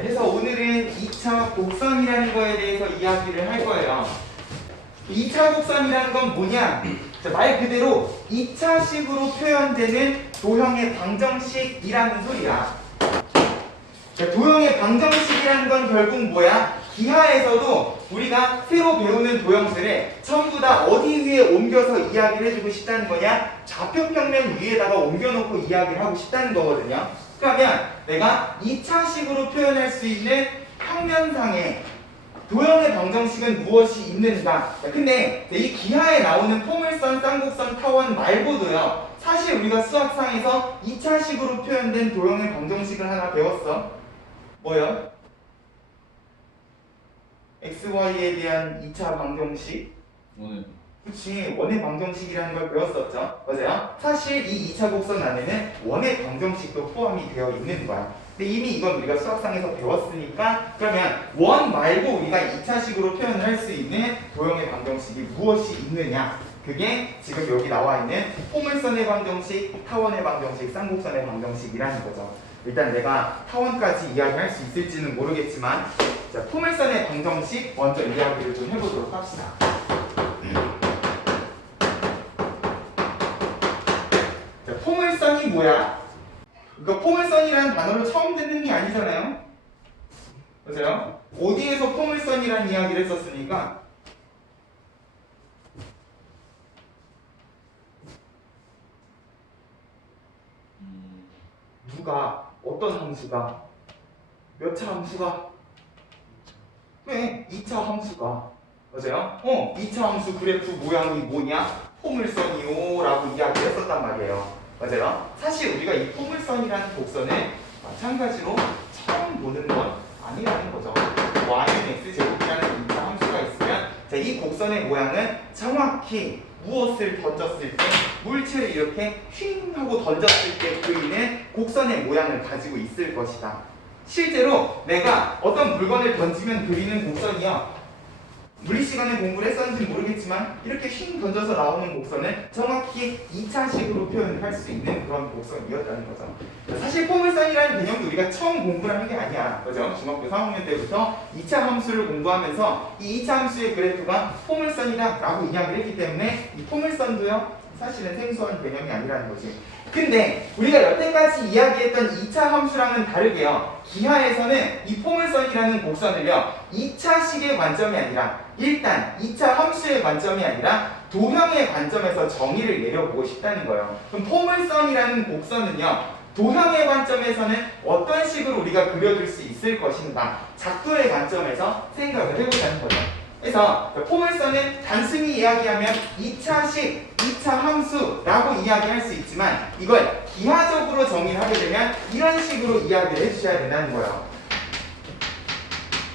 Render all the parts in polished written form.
그래서 오늘은 2차 곡선이라는 거에 대해서 이야기를 할 거예요. 2차 곡선이라는 건 뭐냐? 말 그대로 2차식으로 표현되는 도형의 방정식이라는 소리야. 도형의 방정식이라는 건 결국 뭐야? 기하에서도 우리가 새로 배우는 도형들을 전부 다 어디 위에 옮겨서 이야기를 해주고 싶다는 거냐? 좌표평면 위에다가 옮겨놓고 이야기를 하고 싶다는 거거든요. 그러면 내가 2차식으로 표현할 수 있는 평면상의 도형의 방정식은 무엇이 있는가? 근데 이 기하에 나오는 포물선, 쌍곡선, 타원 말고도요, 사실 우리가 수학상에서 2차식으로 표현된 도형의 방정식을 하나 배웠어. 뭐요? XY에 대한 2차 방정식? 그치, 원의 방정식이라는 걸 배웠었죠. 맞아요? 사실 이 2차 곡선 안에는 원의 방정식도 포함이 되어 있는 거야. 근데 이미 이건 우리가 수학상에서 배웠으니까, 그러면 원 말고 우리가 2차식으로 표현을 할 수 있는 도형의 방정식이 무엇이 있느냐? 그게 지금 여기 나와 있는 포물선의 방정식, 타원의 방정식, 쌍곡선의 방정식이라는 거죠. 일단 내가 타원까지 이야기할 수 있을지는 모르겠지만, 자, 포물선의 방정식 먼저 이야기를 좀 해보도록 합시다. 자, 포물선이 뭐야? 이거 포물선이라는 단어를 처음 듣는 게 아니잖아요? 맞아요? 어디에서 포물선이라는 이야기를 했었습니까? 누가, 어떤 함수가, 몇 차 함수가? 네, 2차 함수가. 맞아요? 2차 함수 그래프 모양이 뭐냐? 포물선이요 라고 이야기를 했었단 말이에요. 맞아요? 사실 우리가 이 포물선이라는 곡선을 마찬가지로 처음 보는 건 아니라는 거죠. y는 x제곱이라는 2차 함수가 있으면, 자, 이 곡선의 모양은 정확히 무엇을 던졌을 때, 물체를 이렇게 휙 하고 던졌을 때 그리는 곡선의 모양을 가지고 있을 것이다. 실제로 내가 어떤 물건을 던지면 그리는 곡선이요, 물리 시간에 공부를 했었는지 모르겠지만 이렇게 휙 던져서 나오는 곡선은 정확히 2차식으로 표현을 할 수 있는 그런 곡선이었다는 거죠. 사실 포물선이라는 개념도 우리가 처음 공부를 하는 게 아니야. 그죠? 중학교 3학년 때부터 2차 함수를 공부하면서 이 2차 함수의 그래프가 포물선이다 라고 이야기를 했기 때문에 이 포물선도요, 사실은 생소한 개념이 아니라는 거지. 근데 우리가 여태까지 이야기했던 2차 함수랑은 다르게요, 기하에서는 이 포물선이라는 곡선을요 2차식의 관점이 아니라, 일단 2차 함수의 관점이 아니라 도형의 관점에서 정의를 내려보고 싶다는 거예요. 그럼 포물선이라는 곡선은요, 도형의 관점에서는 어떤 식으로 우리가 그려줄 수 있을 것인가, 작도의 관점에서 생각을 해보자는 거죠. 그래서 포물선은 단순히 이야기하면 2차식, 2차 함수라고 이야기할 수 있지만, 이걸 기하적으로 정의를 하게 되면 이런 식으로 이야기를 해주셔야 된다는 거예요.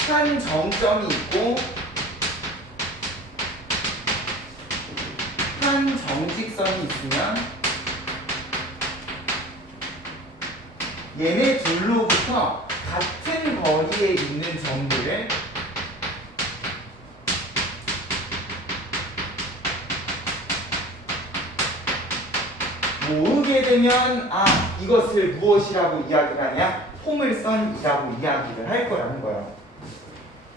한 정점이 있고 한 정직선이 있으면 얘네 둘로부터 같은 거리에 있는 점들을 모으게 되면, 이것을 무엇이라고 이야기를 하냐? 포물선이라고 이야기를 할 거라는 거예요.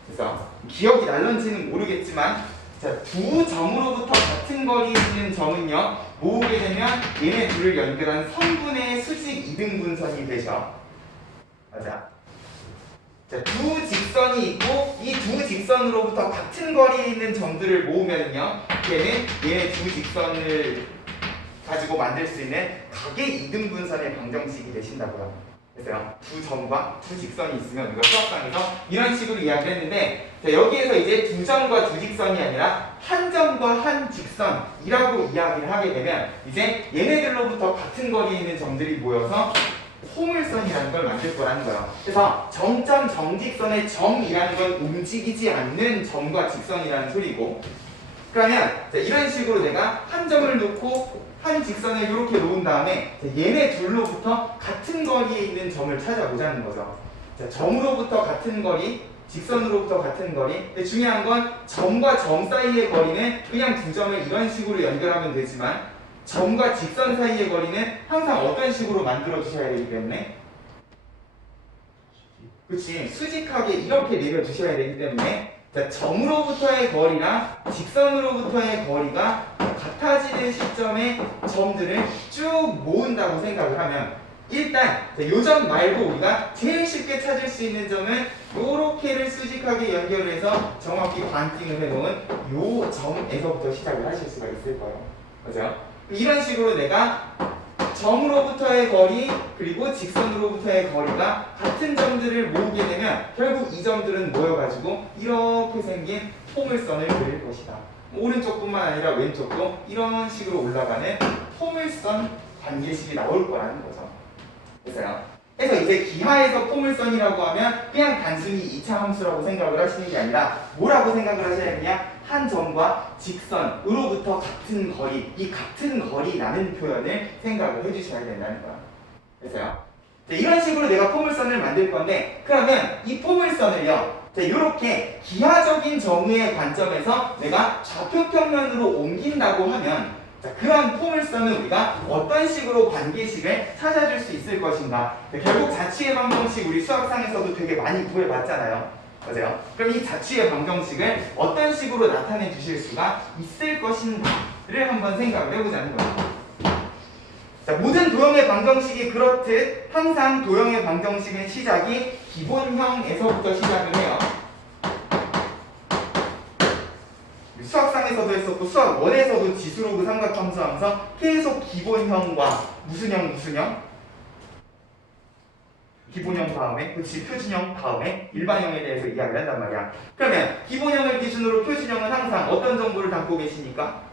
그래서 기억이 날런지는 모르겠지만, 자, 두 점으로부터 같은 거리에 있는 점은요, 모으게 되면 얘네 둘을 연결한 선분의 수직 이등분선이 되죠. 맞아. 자, 두 직선이 있고 이 두 직선으로부터 같은 거리에 있는 점들을 모으면요, 얘네 두 직선을 가지고 만들 수 있는 각의 이등분선의 방정식이 되신다고요. 그래서요, 두 점과 두 직선이 있으면 우리가 수학상에서 이런 식으로 이야기를 했는데, 자, 여기에서 이제 두 점과 두 직선이 아니라 한 점과 한 직선이라고 이야기를 하게 되면, 이제 얘네들로부터 같은 거리에 있는 점들이 모여서 포물선이라는 걸 만들 거라는 거예요. 그래서 정점, 정직선의 점이라는 건 움직이지 않는 점과 직선이라는 소리고, 그러면 자, 이런 식으로 내가 한 점을 놓고 한 직선을 이렇게 놓은 다음에, 자, 얘네 둘로부터 같은 거리에 있는 점을 찾아보자는 거죠. 자, 점으로부터 같은 거리, 직선으로부터 같은 거리. 근데 중요한 건 점과 점 사이의 거리는 그냥 두 점을 이런 식으로 연결하면 되지만, 점과 직선 사이의 거리는 항상 어떤 식으로 만들어 주셔야 되기 때문에 그치, 수직하게 이렇게 내려주셔야 되기 때문에 자, 점으로부터의 거리랑 직선으로부터의 거리가 같아지는 시점의 점들을 쭉 모은다고 생각을 하면 일단 요 점 말고 우리가 제일 쉽게 찾을 수 있는 점은 요렇게를 수직하게 연결해서 정확히 반띵을 해놓은 요 점에서부터 시작을 하실 수가 있을 거예요. 그죠? 이런 식으로 내가 점으로부터의 거리 그리고 직선으로부터의 거리가 같은 점들을 모으게 되면 결국 이 점들은 모여가지고 이렇게 생긴 포물선을 그릴 것이다. 오른쪽뿐만 아니라 왼쪽도 이런 식으로 올라가는 포물선 관계식이 나올 거라는 거죠. 그래서 이제 기하에서 포물선이라고 하면 그냥 단순히 2차 함수라고 생각을 하시는 게 아니라 뭐라고 생각을 하셔야 되냐? 한 점과 직선으로부터 같은 거리, 이 같은 거리라는 표현을 생각을 해주셔야 된다는 거야. 그래서요. 이런 식으로 내가 포물선을 만들 건데 그러면 이 포물선을요. 이렇게 기하적인 정의의 관점에서 내가 좌표평면으로 옮긴다고 하면 그런 포물선은 우리가 어떤 식으로 관계식을 찾아줄 수 있을 것인가. 결국 자취의 방정식 우리 수학상에서도 되게 많이 구해봤잖아요. 맞아요? 그럼 이 자취의 방정식을 어떤 식으로 나타내 주실 수가 있을 것인가를 한번 생각을 해보자는 거예요. 자, 모든 도형의 방정식이 그렇듯 항상 도형의 방정식은 시작이 기본형에서부터 시작을 해요. 수학상에서도 했었고 수학 1에서도 지수로그 삼각함수 하면서 계속 기본형과 무슨 형? 기본형 다음에 그치 표준형 다음에 일반형에 대해서 이야기를 한단 말이야. 그러면 기본형을 기준으로 표준형은 항상 어떤 정보를 담고 계시니까?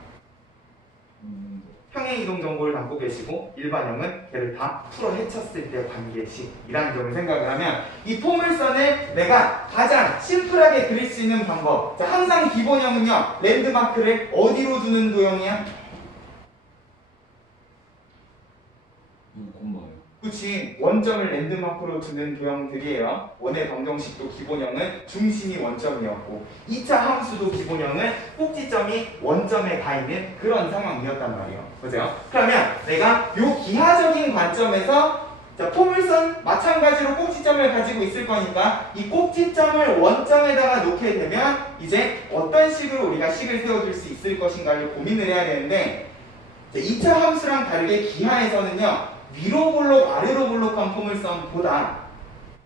평행이동 정보를 담고 계시고 일반형은 걔를 다 풀어 헤쳤을 때 관계식이라는 점을 생각을 하면 이 포물선을 내가 가장 심플하게 그릴 수 있는 방법. 자, 항상 기본형은요 랜드마크를 어디로 두는 도형이야? 그치, 원점을 랜드마크로 두는 도형들이에요. 원의 방정식도 기본형은 중심이 원점이었고 2차 함수도 기본형은 꼭지점이 원점에 가 있는 그런 상황이었단 말이에요. 그죠? 그러면 내가 요 기하적인 관점에서 자, 포물선 마찬가지로 꼭지점을 가지고 있을 거니까 이 꼭지점을 원점에다가 놓게 되면 이제 어떤 식으로 우리가 식을 세워줄 수 있을 것인가를 고민을 해야 되는데 2차 함수랑 다르게 기하에서는요 위로 볼록 아래로 볼록한 포물선보다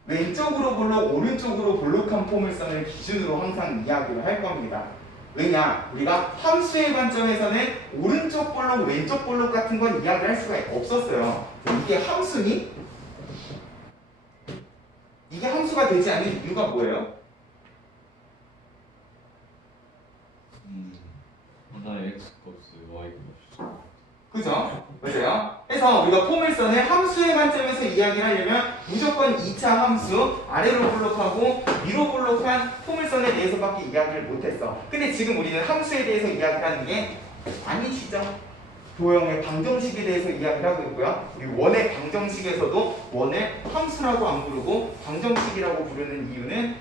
왼쪽으로 볼록 오른쪽으로 볼록한 포물선을 기준으로 항상 이야기를 할 겁니다. 왜냐? 우리가 함수의 관점에서는 오른쪽 볼록 왼쪽 볼록 같은 건 이야기를 할 수가 없었어요. 이게 함수니? 이게 함수가 되지 않는 이유가 뭐예요? 하나의 x값 y값 그죠? 맞아요? 그래서 우리가 포물선을 함수의 관점에서 이야기를 하려면 무조건 2차 함수, 아래로 볼록하고 위로 볼록한 포물선에 대해서밖에 이야기를 못했어. 근데 지금 우리는 함수에 대해서 이야기를 하는 게 아니시죠? 도형의 방정식에 대해서 이야기를 하고 있고요. 그리고 원의 방정식에서도 원을 함수라고 안 부르고 방정식이라고 부르는 이유는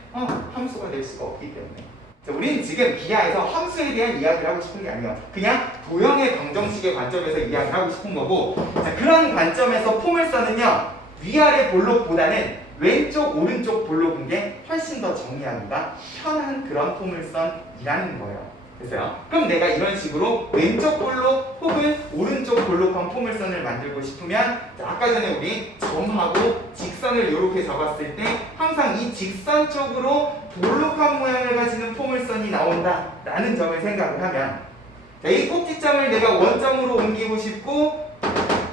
함수가 될 수가 없기 때문에. 자, 우리는 지금 기하에서 함수에 대한 이야기를 하고 싶은 게 아니에요. 그냥 도형의 방정식의 관점에서 이야기를 하고 싶은 거고 자, 그런 관점에서 포물선은요. 위아래 볼록보다는 왼쪽 오른쪽 볼록인 게 훨씬 더 정리하기가 편한 그런 포물선이라는 거예요. 됐어요? 그럼 내가 이런 식으로 왼쪽 볼록 혹은 오른쪽 볼록한 포물선을 만들고 싶으면 자, 아까 전에 우리 점하고 직선을 이렇게 잡았을 때 항상 이 직선 쪽으로 볼록한 모양을 가지는 포물선이 나온다 라는 점을 생각을 하면 자, 이 꼭지점을 내가 원점으로 옮기고 싶고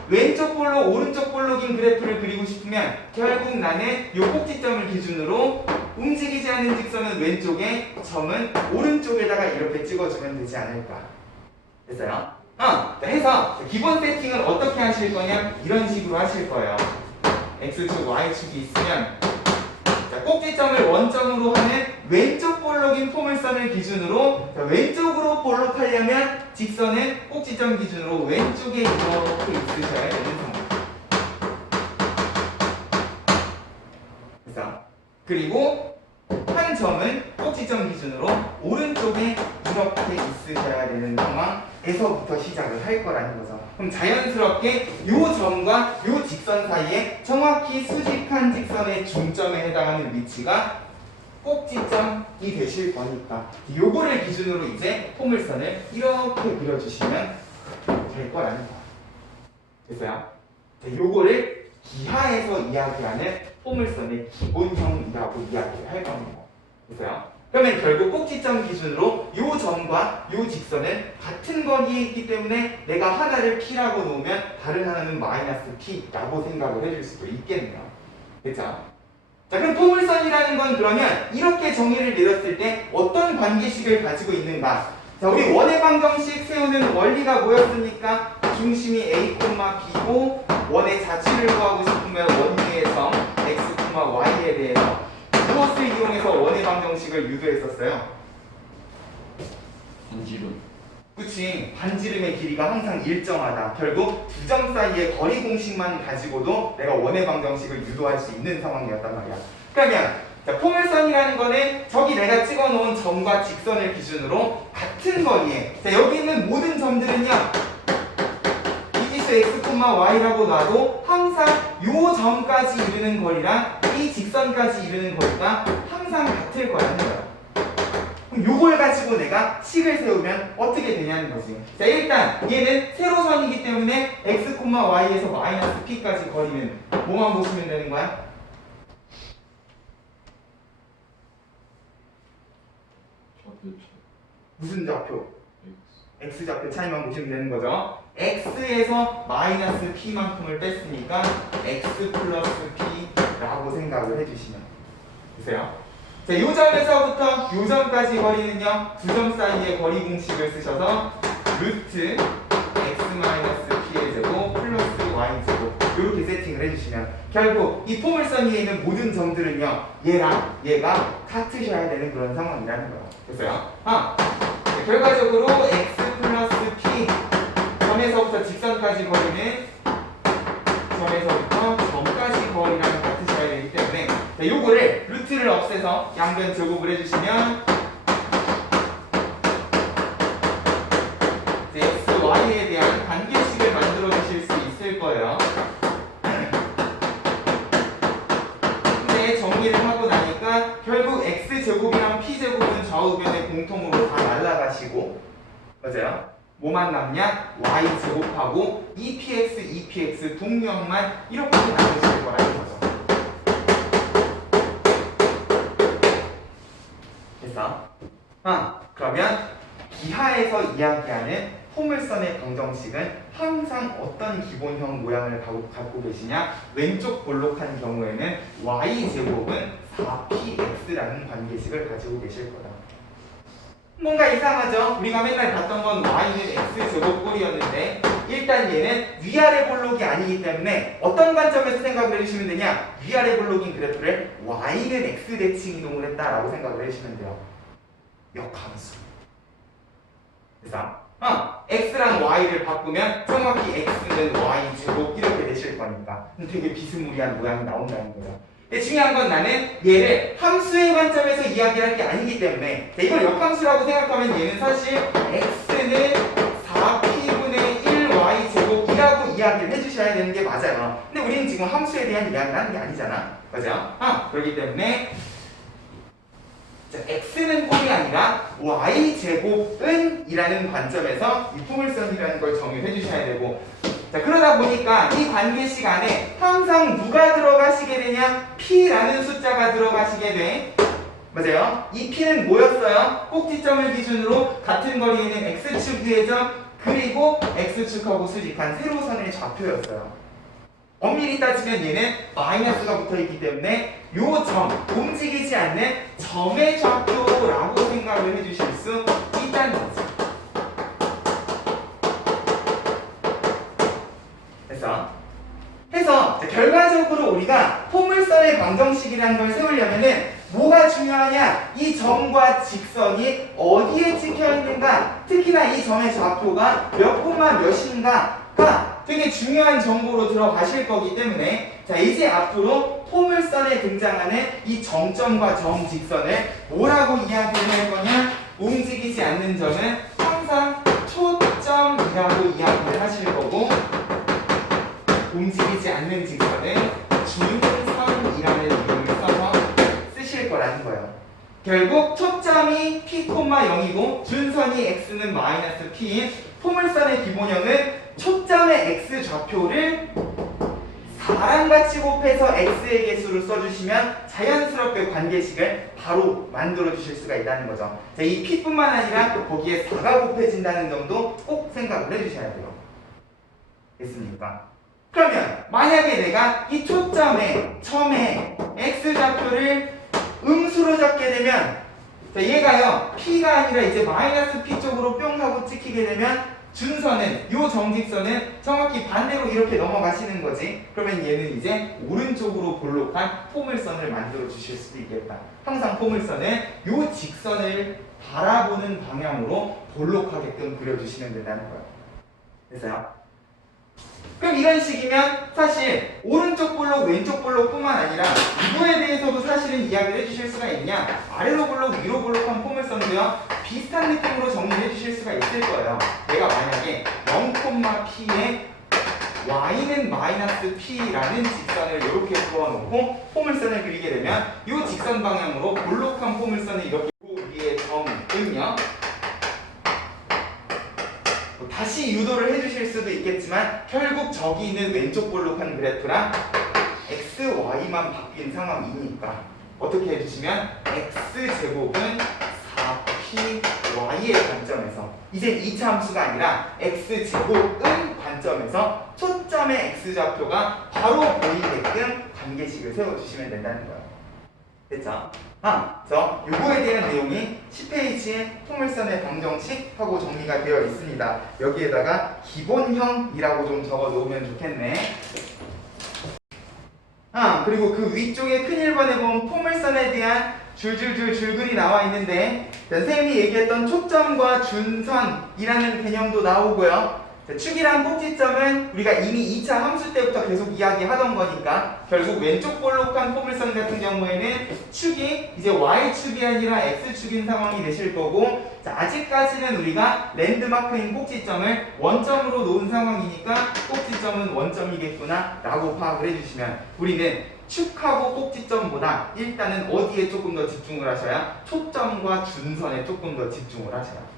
왼쪽 볼록 오른쪽 볼록인 그래프를 그리고 싶으면 결국 나는 이 꼭지점을 기준으로 움직이지 않는 직선은 왼쪽에 점은 오른쪽에다가 이렇게 찍어주면 되지 않을까. 됐어요? 해서 기본 세팅은 어떻게 하실 거냐? 이런 식으로 하실 거예요. X축, Y축이 있으면 자, 꼭지점을 원점으로 하는 왼쪽 볼록인 포물선을 기준으로 자, 왼쪽으로 볼록하려면 직선은 꼭지점 기준으로 왼쪽에 이렇게 있으셔야 되는 상황. 그래서 그리고 한 점은 꼭지점 기준으로 오른쪽에 이렇게 있으셔야 되는 상황. 에서부터 시작을 할 거라는 거죠. 그럼 자연스럽게 요 점과 요 직선 사이에 정확히 수직한 직선의 중점에 해당하는 위치가 꼭지점이 되실 거니까 요거를 기준으로 이제 포물선을 이렇게 그려주시면 될 거라는 거. 됐어요? 자, 요거를 기하에서 이야기하는 포물선의 기본형이라고 이야기를 할 겁니다. 됐어요? 그러면 결국 꼭지점 기준으로 요 점과 요 직선은 같은 거리에 있기 때문에 내가 하나를 P라고 놓으면 다른 하나는 마이너스 P라고 생각을 해줄 수도 있겠네요. 됐죠? 자, 그럼 포물선이라는 건 그러면 이렇게 정의를 내렸을 때 어떤 관계식을 가지고 있는가? 자, 우리 원의 방정식 세우는 원리가 뭐였습니까? 중심이 A, B고 원의 자취를 구하고 싶으면 원위의 점 X, Y에 대해서 무엇을 이용해서 원의 방정식을 유도했었어요? 반지름. 그치, 반지름의 길이가 항상 일정하다. 결국 두 점 사이의 거리 공식만 가지고도 내가 원의 방정식을 유도할 수 있는 상황이었단 말이야. 그러면 자, 포물선이라는 거는 저기 내가 찍어놓은 점과 직선을 기준으로 같은 거리에, 자, 여기 있는 모든 점들은요 이지수 x, y라고 놔도 항상 요 점까지 이르는 거리랑 이 직선까지 이르는 거리가 항상 같을 거라는 거야. 그럼 요걸 가지고 내가 식을 세우면 어떻게 되냐는 거지. 자, 일단 얘는 세로선이기 때문에 x, y에서 마이너스 p까지 거리는 뭐만 보시면 되는 거야? 좌표 무슨 좌표? X. x좌표 차이만 보시면 되는 거죠. x에서 마이너스 p만큼을 뺐으니까 x 플러스 p라고 생각을 해주시면 되세요. 자, 요 점에서부터 요 점까지 거리는요, 두 점 사이의 거리 공식을 쓰셔서 루트 x 마이너스 p의 제곱 플러스 y 제곱 이렇게 세팅을 해주시면 결국 이 포물선 위에 있는 모든 점들은요, 얘랑 얘가 같으셔야 되는 그런 상황이라는 거예요. 됐어요? 결과적으로 x 플러스 p 점에서부터 직선까지 거리는 점에서부터 점까지 거리랑 같으셔야 되기 때문에 자, 요거를 루트를 없애서 양변 제곱을 해주시면 x, y에 대한 관계식을 만들어 주실 수 있을 거예요. 근데 정리를 하고 나니까 결국 x제곱이랑 p제곱은 좌우변에 공통으로 다 날아가시고, 맞아요? 뭐만 남냐? y제곱하고 2px, 2px 분명만 이렇게 나누실 거라는 거죠. 됐어? 그러면 기하에서 이야기하는 포물선의 방정식은 항상 어떤 기본형 모양을 갖고 계시냐? 왼쪽 볼록한 경우에는 y제곱은 4px라는 관계식을 가지고 계실 거다. 뭔가 이상하죠? 우리가 맨날 봤던 건 y는 x제곱 꼴이었는데 일단 얘는 위아래 볼록이 아니기 때문에 어떤 관점에서 생각을 해주시면 되냐? 위아래 볼록인 그래프를 y는 x 대칭 이동을 했다라고 생각을 해주시면 돼요. 역함수. 그래서 x랑 y를 바꾸면 정확히 x는 y제곱 이렇게 되실 거니까 되게 비스무리한 모양이 나온다는 거죠. 근데 중요한 건 나는 얘를 함수의 관점에서 이야기할 게 아니기 때문에 이걸 역함수라고 생각하면 얘는 사실 x는 4p분의 1y제곱이라고 이야기를 해주셔야 되는 게 맞아요. 근데 우리는 지금 함수에 대한 이야기를 하는 게 아니잖아. 맞아요? 그렇기 때문에 자, x는 꼴이 아니라 y제곱은 이라는 관점에서 이 포물선이라는 걸 정의해 주셔야 되고, 자, 그러다 보니까 이 관계식 안에 항상 누가 들어가시게 되냐? p라는 숫자가 들어가시게 돼. 맞아요? 이 p는 뭐였어요? 꼭지점을 기준으로 같은 거리에 있는 x축 위의 점 그리고 x축하고 수직한 세로선의 좌표였어요. 엄밀히 따지면 얘는 마이너스가 붙어있기 때문에 요 점, 움직이지 않는 점의 좌표라고 생각을 해주실 수 있다는 거죠. 해서 결과적으로 우리가 포물선의 방정식이라는 걸 세우려면은 뭐가 중요하냐? 이 점과 직선이 어디에 찍혀 있는가? 특히나 이 점의 좌표가 몇 콤마 몇인가가 되게 중요한 정보로 들어가실 거기 때문에 자, 이제 앞으로 포물선에 등장하는 이 정점과 점 직선을 뭐라고 이야기를 할 거냐? 움직이지 않는 점은 항상 초점 X라고 이야기를 하실 거고 움직이지 않는 직선은 준선이라는 이름을 써서 쓰실 거라는 거예요. 결국 초점이 P, 0이고 준선이 X는 마이너스 P인 포물선의 기본형은 초점의 X 좌표를 4랑 같이 곱해서 X의 개수를 써주시면 자연스럽게 관계식을 바로 만들어 주실 수가 있다는 거죠. 자, 이 P뿐만 아니라 거기에 4가 곱해진다는 점도 꼭 생각을 해주셔야 돼요. 됐습니까? 그러면 만약에 내가 이 초점에 처음에 X좌표를 음수로 잡게 되면 자, 얘가요 P가 아니라 이제 마이너스 P 쪽으로 뿅 하고 찍히게 되면 준선은 요 정직선은 정확히 반대로 이렇게 넘어가시는 거지. 그러면 얘는 이제 오른쪽으로 볼록한 포물선을 만들어 주실 수도 있겠다. 항상 포물선은 요 직선을 바라보는 방향으로 볼록하게끔 그려주시면 된다는 거예요. 됐어요? 그럼 이런 식이면 사실 오른쪽 볼록 왼쪽 볼록뿐만 아니라 이거에 대해서도 사실은 이야기를 해주실 수가 있냐, 아래로 볼록 위로 볼록한 포물선도요 비슷한 느낌으로 정리해 주실 수가 있을 거예요. 내가 만약에 0,P에 y는 마이너스 P라는 직선을 이렇게 그어놓고 포물선을 그리게 되면 이 직선 방향으로 볼록한 포물선을 이렇게 위에 점은요 다시 유도를 해주실 수도 있겠지만 결국 저기 있는 왼쪽 볼록한 그래프랑 x, y만 바뀐 상황이니까 어떻게 해주시면 x제곱은 4p y의 관점에서 이제 2차 함수가 아니라 x제곱은 관점에서 초점의 x좌표가 바로 보이게끔 관계식을 세워주시면 된다는 거예요. 됐죠? 그래서 요거에 대한 내용이 10페이지에 포물선의 방정식하고 정리가 되어 있습니다. 여기에다가 기본형이라고 좀 적어 놓으면 좋겠네. 그리고 그 위쪽에 큰 1번에 보면 포물선에 대한 줄글이 나와 있는데 선생님이 얘기했던 초점과 준선이라는 개념도 나오고요. 축이란 꼭지점은 우리가 이미 2차 함수 때부터 계속 이야기하던 거니까 결국 왼쪽 볼록한 포물선 같은 경우에는 축이 이제 Y축이 아니라 X축인 상황이 되실 거고, 자, 아직까지는 우리가 랜드마크인 꼭지점을 원점으로 놓은 상황이니까 꼭지점은 원점이겠구나 라고 파악을 해주시면 우리는 축하고 꼭지점보다 일단은 어디에 조금 더 집중을 하셔야 초점과 준선에 조금 더 집중을 하셔야.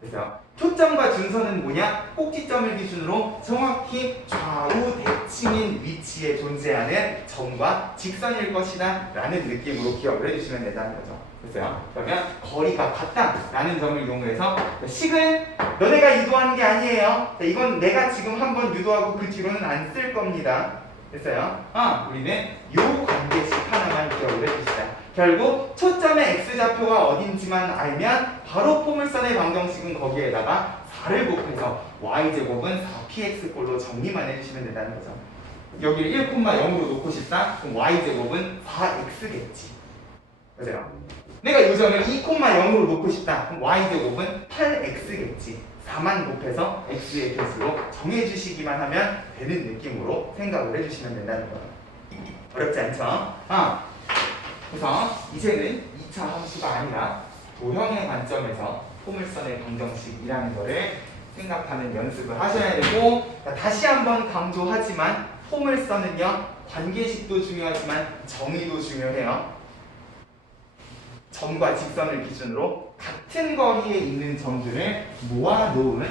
그래서 초점과 준선은 뭐냐? 꼭지점을 기준으로 정확히 좌우 대칭인 위치에 존재하는 점과 직선일 것이다 라는 느낌으로 기억을 해주시면 된다는 거죠. 됐어요? 그러면 거리가 같다 라는 점을 이용해서 식은 너네가 유도하는 게 아니에요. 이건 내가 지금 한번 유도하고 그 뒤로는 안 쓸 겁니다. 됐어요? 우리는 요 관계식 하나만 기억을 해주시자. 결국 초점의 x좌표가 어딘지만 알면 바로 포물선의 방정식은 거기에다가 4를 곱해서 y제곱은 4px꼴로 정리만 해주시면 된다는 거죠. 여기를 1,0으로 놓고 싶다? 그럼 y제곱은 4x겠지. 그죠? 내가 이 점을 2,0으로 놓고 싶다? 그럼 y제곱은 8x겠지. 4만 곱해서 x의 개수로 정해주시기만 하면 되는 느낌으로 생각을 해주시면 된다는 거예요. 어렵지 않죠? 그래서 이제는 2차 함수가 아니라 도형의 관점에서 포물선의 방정식이라는 거를 생각하는 연습을 하셔야 되고, 다시 한번 강조하지만 포물선은요 관계식도 중요하지만 정의도 중요해요. 점과 직선을 기준으로 같은 거리에 있는 점들을 모아놓은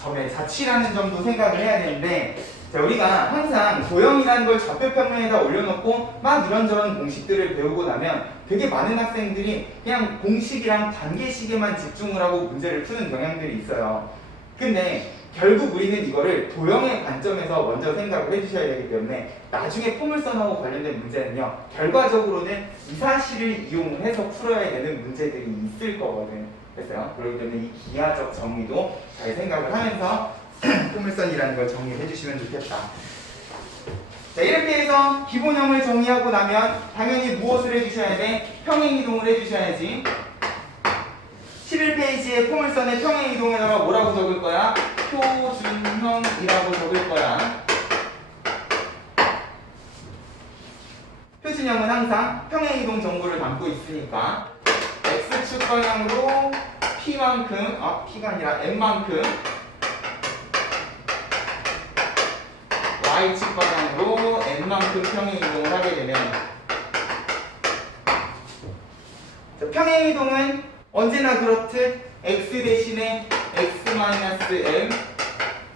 점의 자취라는 점도 생각을 해야 되는데, 자, 우리가 항상 도형이라는 걸 좌표평면에다 올려놓고 막 이런저런 공식들을 배우고 나면 되게 많은 학생들이 그냥 공식이랑 관계식에만 집중을 하고 문제를 푸는 경향들이 있어요. 근데 결국 우리는 이거를 도형의 관점에서 먼저 생각을 해주셔야 되기 때문에 나중에 포물선하고 관련된 문제는요 결과적으로는 이 사실을 이용해서 풀어야 되는 문제들이 있을 거거든. 됐어요? 그렇기 때문에 이 기하적 정의도 잘 생각을 하면서 포물선이라는 걸 정리해 주시면 좋겠다. 자, 이렇게 해서 기본형을 정리하고 나면 당연히 무엇을 해주셔야 돼? 평행이동을 해주셔야지. 11페이지에 포물선의 평행이동에다가 뭐라고 적을 거야? 표준형이라고 적을 거야. 표준형 표준형은 항상 평행이동 정보를 담고 있으니까 x축 방향으로 p만큼, p가 아니라 n만큼 y축 방향으로 n만큼 평행이동을 하게 되면 평행이동은 언제나 그렇듯 x 대신에 x-m,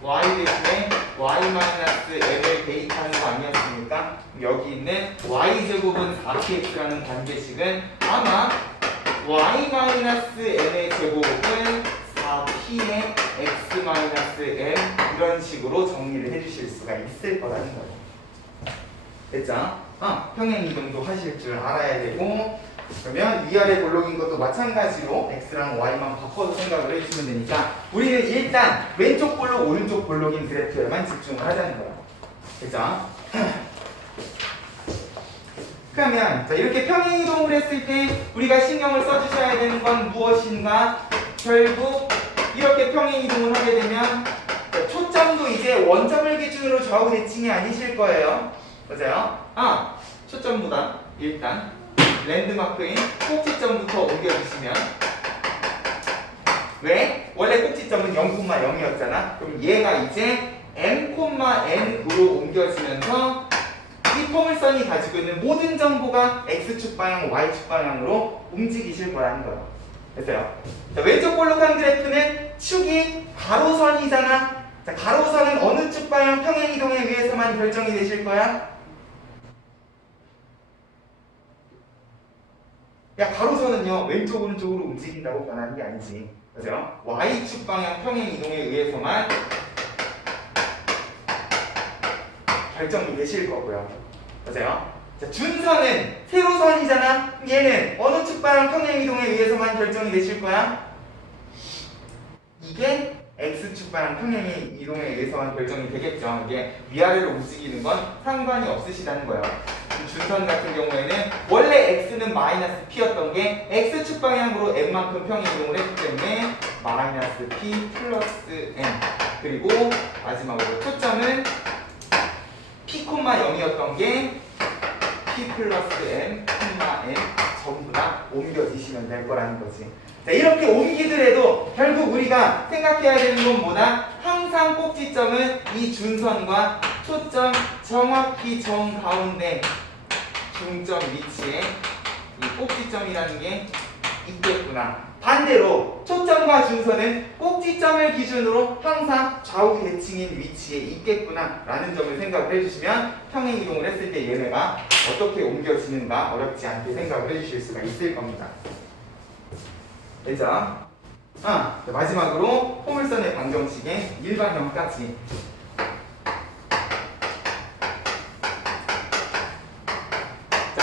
y 대신에 y-m을 대입하는 거 아니었습니까? 여기 있는 y제곱은 4px라는 관계식은 아마 y-m의 제곱은 4p의 x-m 이런 식으로 정리를 해주실 수가 있을 거라는 거예요. 됐죠? 평행이동도 하실 줄 알아야 되고, 그러면 위아래 볼록인 것도 마찬가지로 x랑 y만 바꿔서 생각을 해주시면 되니까 우리는 일단 왼쪽 볼록, 오른쪽 볼록인 그래프에만 집중을 하자는 거예요. 됐죠? 그러면 자, 이렇게 평행이동을 했을 때 우리가 신경을 써주셔야 되는 건 무엇인가? 결국 이렇게 평행이동을 하게 되면 자, 초점도 이제 원점을 기준으로 좌우 대칭이 아니실 거예요. 맞아요? 초점보다 일단 랜드마크인 꼭지점부터 옮겨주시면, 왜? 원래 꼭지점은 0,0이었잖아. 그럼 얘가 이제 m,n으로 옮겨지면서 이 포물선이 가지고 있는 모든 정보가 x축 방향, y축 방향으로 움직이실 거라는 거예요. 됐어요? 자, 왼쪽 볼록한 그래프는 축이 가로선이잖아. 자, 가로선은 어느 축 방향 평행이동에 의해서만 결정이 되실 거야? 야, 가로선은요 왼쪽 오른쪽으로 움직인다고 변하는 게 아니지. 그죠? y축 방향 평행이동에 의해서만 결정이 되실 거고요. 맞아요? 자, 준선은 세로선이잖아. 얘는 어느 축 방향 평행이동에 의해서만 결정이 되실 거야? 이게 x축 방향 평행이동에 의해서만 결정이 되겠죠. 이게 위아래로 움직이는 건 상관이 없으시다는 거예요. 준선 같은 경우에는 원래 x는 마이너스 p였던 게 x축 방향으로 n만큼 평행이동을 했기 때문에 마이너스 p 플러스 n, 그리고 마지막으로 초점은 p, 0이었던 게 p 플러스 n, n 전부 다 옮겨지시면 될 거라는 거지. 자, 이렇게 옮기더라도 결국 우리가 생각해야 되는 건 뭐다? 항상 꼭지점은 이 준선과 초점 정확히 정가운데 중점 위치에 이 꼭지점이라는 게 있겠구나. 반대로 초점과 준선은 꼭지점을 기준으로 항상 좌우 대칭인 위치에 있겠구나 라는 점을 생각을 해주시면 평행이동을 했을 때 얘네가 어떻게 옮겨지는가 어렵지 않게 생각을 해주실 수가 있을 겁니다. 됐죠? 마지막으로 포물선의 방정식의 일반형까지.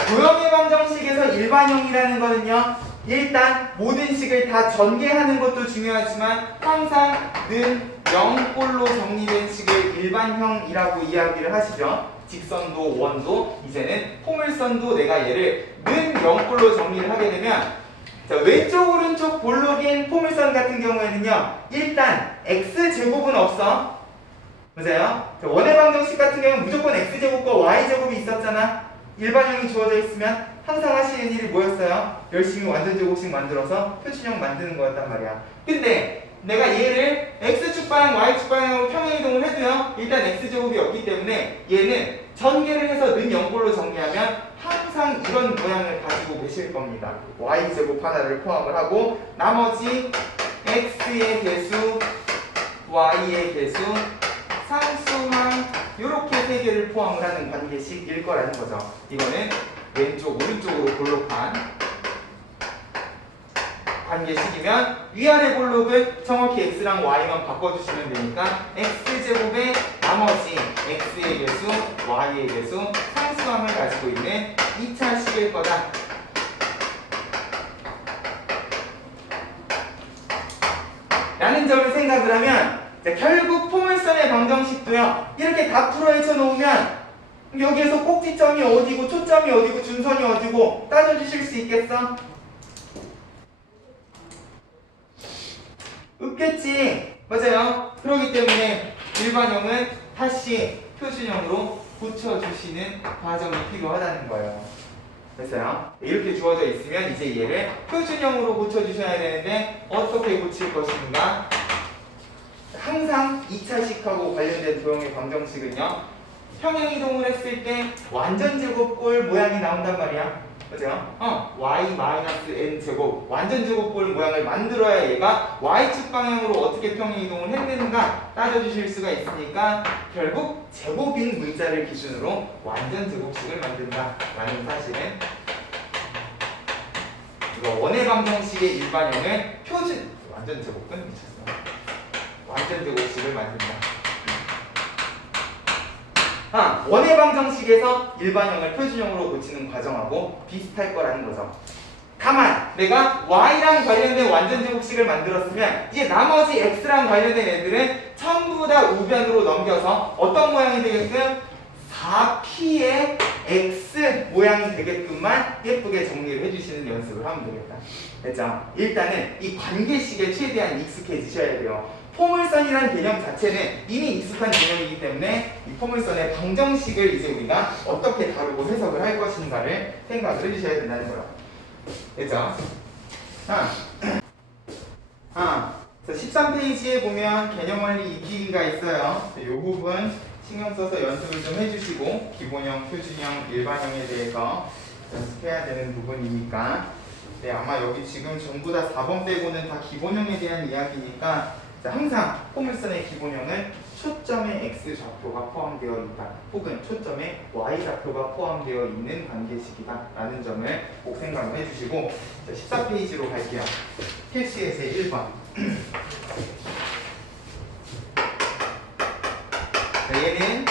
도형의 방정식에서 일반형이라는 거는요, 일단 모든 식을 다 전개하는 것도 중요하지만 항상 는 0꼴로 정리된 식을 일반형이라고 이야기를 하시죠. 직선도 원도, 이제는 포물선도 내가 얘를 는 0꼴로 정리를 하게 되면, 자, 왼쪽 오른쪽 볼록인 포물선 같은 경우에는요, 일단 x제곱은 없어. 맞아요? 자, 원의 방정식 같은 경우는 무조건 x제곱과 y제곱이 있었잖아. 일반형이 주어져 있으면 항상 하시는 일이 뭐였어요? 열심히 완전제곱식 만들어서 표준형 만드는 거였단 말이야. 근데 내가 얘를 x축 방향, y축 방향으로 평행이동을 해도요, 일단 x제곱이 없기 때문에 얘는 전개를 해서 는 0꼴로 정리하면 항상 이런 모양을 가지고 계실 겁니다. y제곱 하나를 포함을 하고 나머지 x의 개수, y의 개수, 상수항 이렇게 세 개를 포함을 하는 관계식일 거라는 거죠. 이거는 왼쪽 오른쪽으로 볼록한 관계식이면 위아래 볼록은 정확히 x랑 y만 바꿔주시면 되니까 x제곱의 나머지 x의 개수, y의 개수, 상수함을 가지고 있는 2차 식일 거다. 라는 점을 생각을 하면, 자, 결국 포물선의 방정식도요, 이렇게 다 풀어헤쳐 놓으면 여기에서 꼭지점이 어디고 초점이 어디고 준선이 어디고 따져주실 수 있겠어? 없겠지. 맞아요. 그렇기 때문에 일반형은 다시 표준형으로 고쳐주시는 과정이 필요하다는 거예요. 됐어요? 이렇게 주어져 있으면 이제 얘를 표준형으로 고쳐주셔야 되는데 어떻게 고칠 것인가? 항상 2차식하고 관련된 도형의 방정식은요, 평행이동을 했을 때 완전 제곱골 모양이 나온단 말이야. 그죠? y-n 제곱 완전 제곱골 모양을 만들어야 얘가 y축 방향으로 어떻게 평행이동을 했는가 따져주실 수가 있으니까 결국 제곱인 문자를 기준으로 완전 제곱식을 만든다 라는 사실은 이거 원의 방정식의 일반형을 표준 완전 제곱은 미쳤어. 완전 제곱식을 만든다. 원의 방정식에서 일반형을 표준형으로 고치는 과정하고 비슷할 거라는 거죠. 다만 내가 y랑 관련된 완전 제곱식을 만들었으면 이제 나머지 x랑 관련된 애들은 전부 다 우변으로 넘겨서 어떤 모양이 되게끔 4p의 x 모양이 되게끔만 예쁘게 정리를 해주시는 연습을 하면 되겠다. 됐죠? 일단은 이 관계식에 최대한 익숙해지셔야 돼요. 포물선이라는 개념 자체는 이미 익숙한 개념이기 때문에 이 포물선의 방정식을 이제 우리가 어떻게 다루고 해석을 할 것인가를 생각을 해주셔야 된다는 거예요. 됐죠? 13페이지에 보면 개념원리 익히기가 있어요. 이 부분 신경 써서 연습을 좀 해주시고 기본형, 표준형, 일반형에 대해서 연습해야 되는 부분이니까 네, 아마 여기 지금 전부 다 4번 빼고는 다 기본형에 대한 이야기니까 항상 포물선의 기본형은 초점에 x 좌표가 포함되어 있다 혹은 초점에 y 좌표가 포함되어 있는 관계식이다 라는 점을 꼭 생각을 해주시고 14페이지로 갈게요. 필수의 제1번 얘는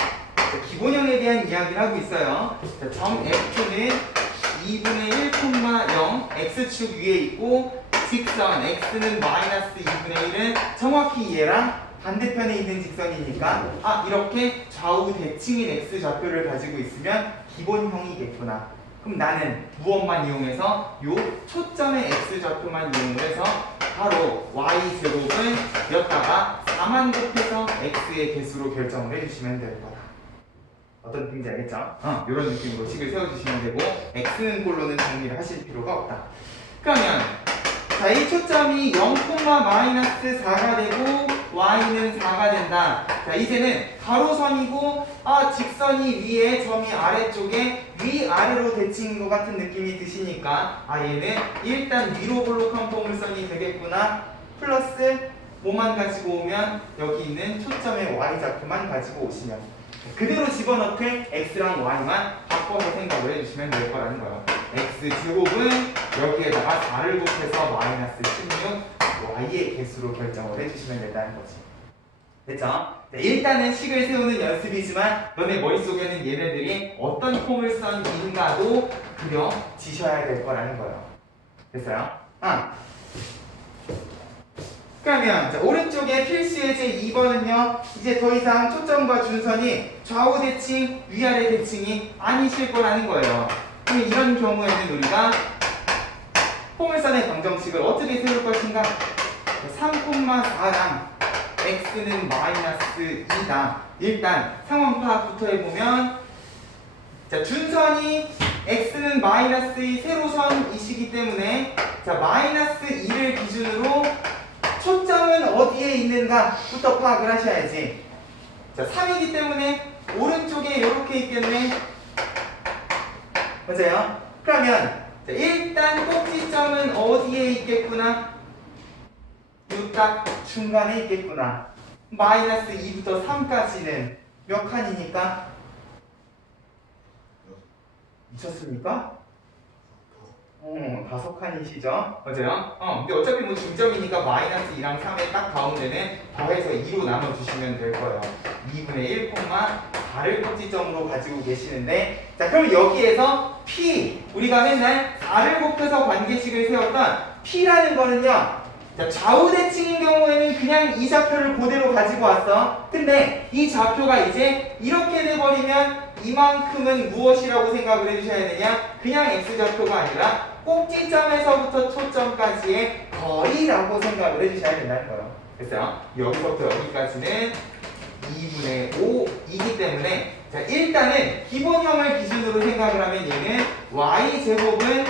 기본형에 대한 이야기를 하고 있어요. 점 F는 2분의 1,0 x축 위에 있고 직선 x는 마이너스 2분의 1은 정확히 얘랑 반대편에 있는 직선이니까 이렇게 좌우 대칭인 x 좌표를 가지고 있으면 기본형이겠구나. 그럼 나는 무엇만 이용해서 요 초점의 x 좌표만 이용해서 바로 y 제곱은 여기다가 4만 곱해서 x의 개수로 결정을 해주시면 될 거다. 어떤 느낌인지 알겠죠? 이런 느낌으로 식을 세워주시면 되고 x는 꼴로는 정리를 하실 필요가 없다. 그러면 자, 이 초점이 0,-4가 되고 y는 4가 된다. 자, 이제는 가로선이고 직선이 위에 점이 아래쪽에 위아래로 대칭인 것 같은 느낌이 드시니까 얘는 일단 위로 볼록한 포물선이 되겠구나. 플러스 뭐만 가지고 오면 여기 있는 초점의 y 좌표만 가지고 오시면 그대로 집어넣되 x랑 y만 바꿔서 생각을 해주시면 될 거라는 거예요. x 제곱은 여기에다가 4를 곱해서 마이너스 16 y의 개수로 결정을 해주시면 된다는 거지. 됐죠? 네, 일단은 식을 세우는 연습이지만 너네 머릿속에는 얘네들이 어떤 포물선인가도 그려지셔야 될 거라는 거예요. 됐어요? 그러면 오른쪽에 필수의 제2번은요 이제 더 이상 초점과 준선이 좌우 대칭, 위아래 대칭이 아니실 거라는 거예요. 그럼 이런 경우에는 우리가 포물선의 방정식을 어떻게 세울 것인가? 3,4랑 x는 마이너스 2다. 일단 상황 파악부터 해보면 자, 준선이 x는 마이너스 2 세로선이시기 때문에 자, 마이너스 2를 기준으로 초점은 어디에 있는가부터 파악을 하셔야지. 자, 3이기 때문에 오른쪽에 이렇게 있겠네. 맞아요? 그러면 자, 일단 꼭지점은 어디에 있겠구나? 요 딱 중간에 있겠구나. 마이너스 2부터 3까지는 몇 칸이니까? 미쳤습니까? 5칸이시죠? 맞아요? 근데 어차피 뭐 중점이니까 마이너스 2랑 3의 딱 가운데는 더해서 2로 나눠주시면 될 거예요. 2분의 1, 4를 꼭지점으로 가지고 계시는데 자, 그럼 여기에서 P 우리가 맨날 4를 곱해서 관계식을 세웠던 P라는 거는요 자, 좌우 대칭인 경우에는 그냥 이 좌표를 그대로 가지고 왔어. 근데 이 좌표가 이제 이렇게 돼버리면 이만큼은 무엇이라고 생각을 해주셔야 되냐? 그냥 x좌표가 아니라 꼭지점에서부터 초점까지의 거리라고 생각을 해주셔야 된다는 거예요. 됐어요? 여기서부터 여기까지는 2분의 5이기 때문에 자, 일단 일단은 기본형을 기준으로 생각을 하면 얘는 y제곱은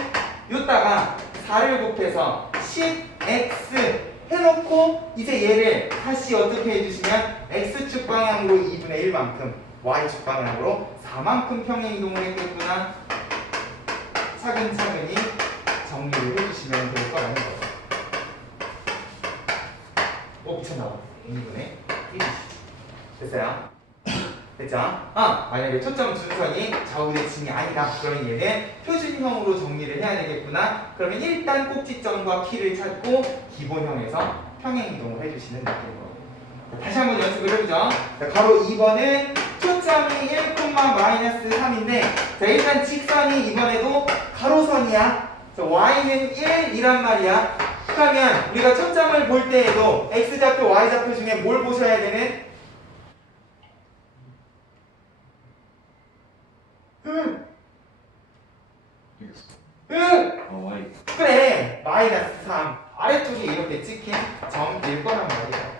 요따가 4를 곱해서 10x 해놓고 이제 얘를 다시 어떻게 해주시면 x축 방향으로 2분의 1만큼 y축 방향으로 4만큼 평행 이동을 했겠구나. 차근차근히 정리를 해주시면 될 거라는 거예요. 미쳤나봐. 2분의 1이지. 됐어요? 됐죠? 만약에 초점 준선이 좌우대칭이 아니다. 그러면 얘는 표준형으로 정리를 해야 되겠구나. 그러면 일단 꼭지점과 P를 찾고 기본형에서 평행이동을 해주시는 느낌으로. 다시 한번 연습을 해보죠. 자, 가로 2번은 초점이 1,-3인데 자, 일단 직선이 이번에도 가로선이야. 자, y는 1이란 말이야. 그러면 우리가 초점을 볼 때에도 x좌표, y좌표 중에 뭘 보셔야 되는? Y. 그래, -3 아래쪽에 이렇게 찍힌 점일 거란 말이야.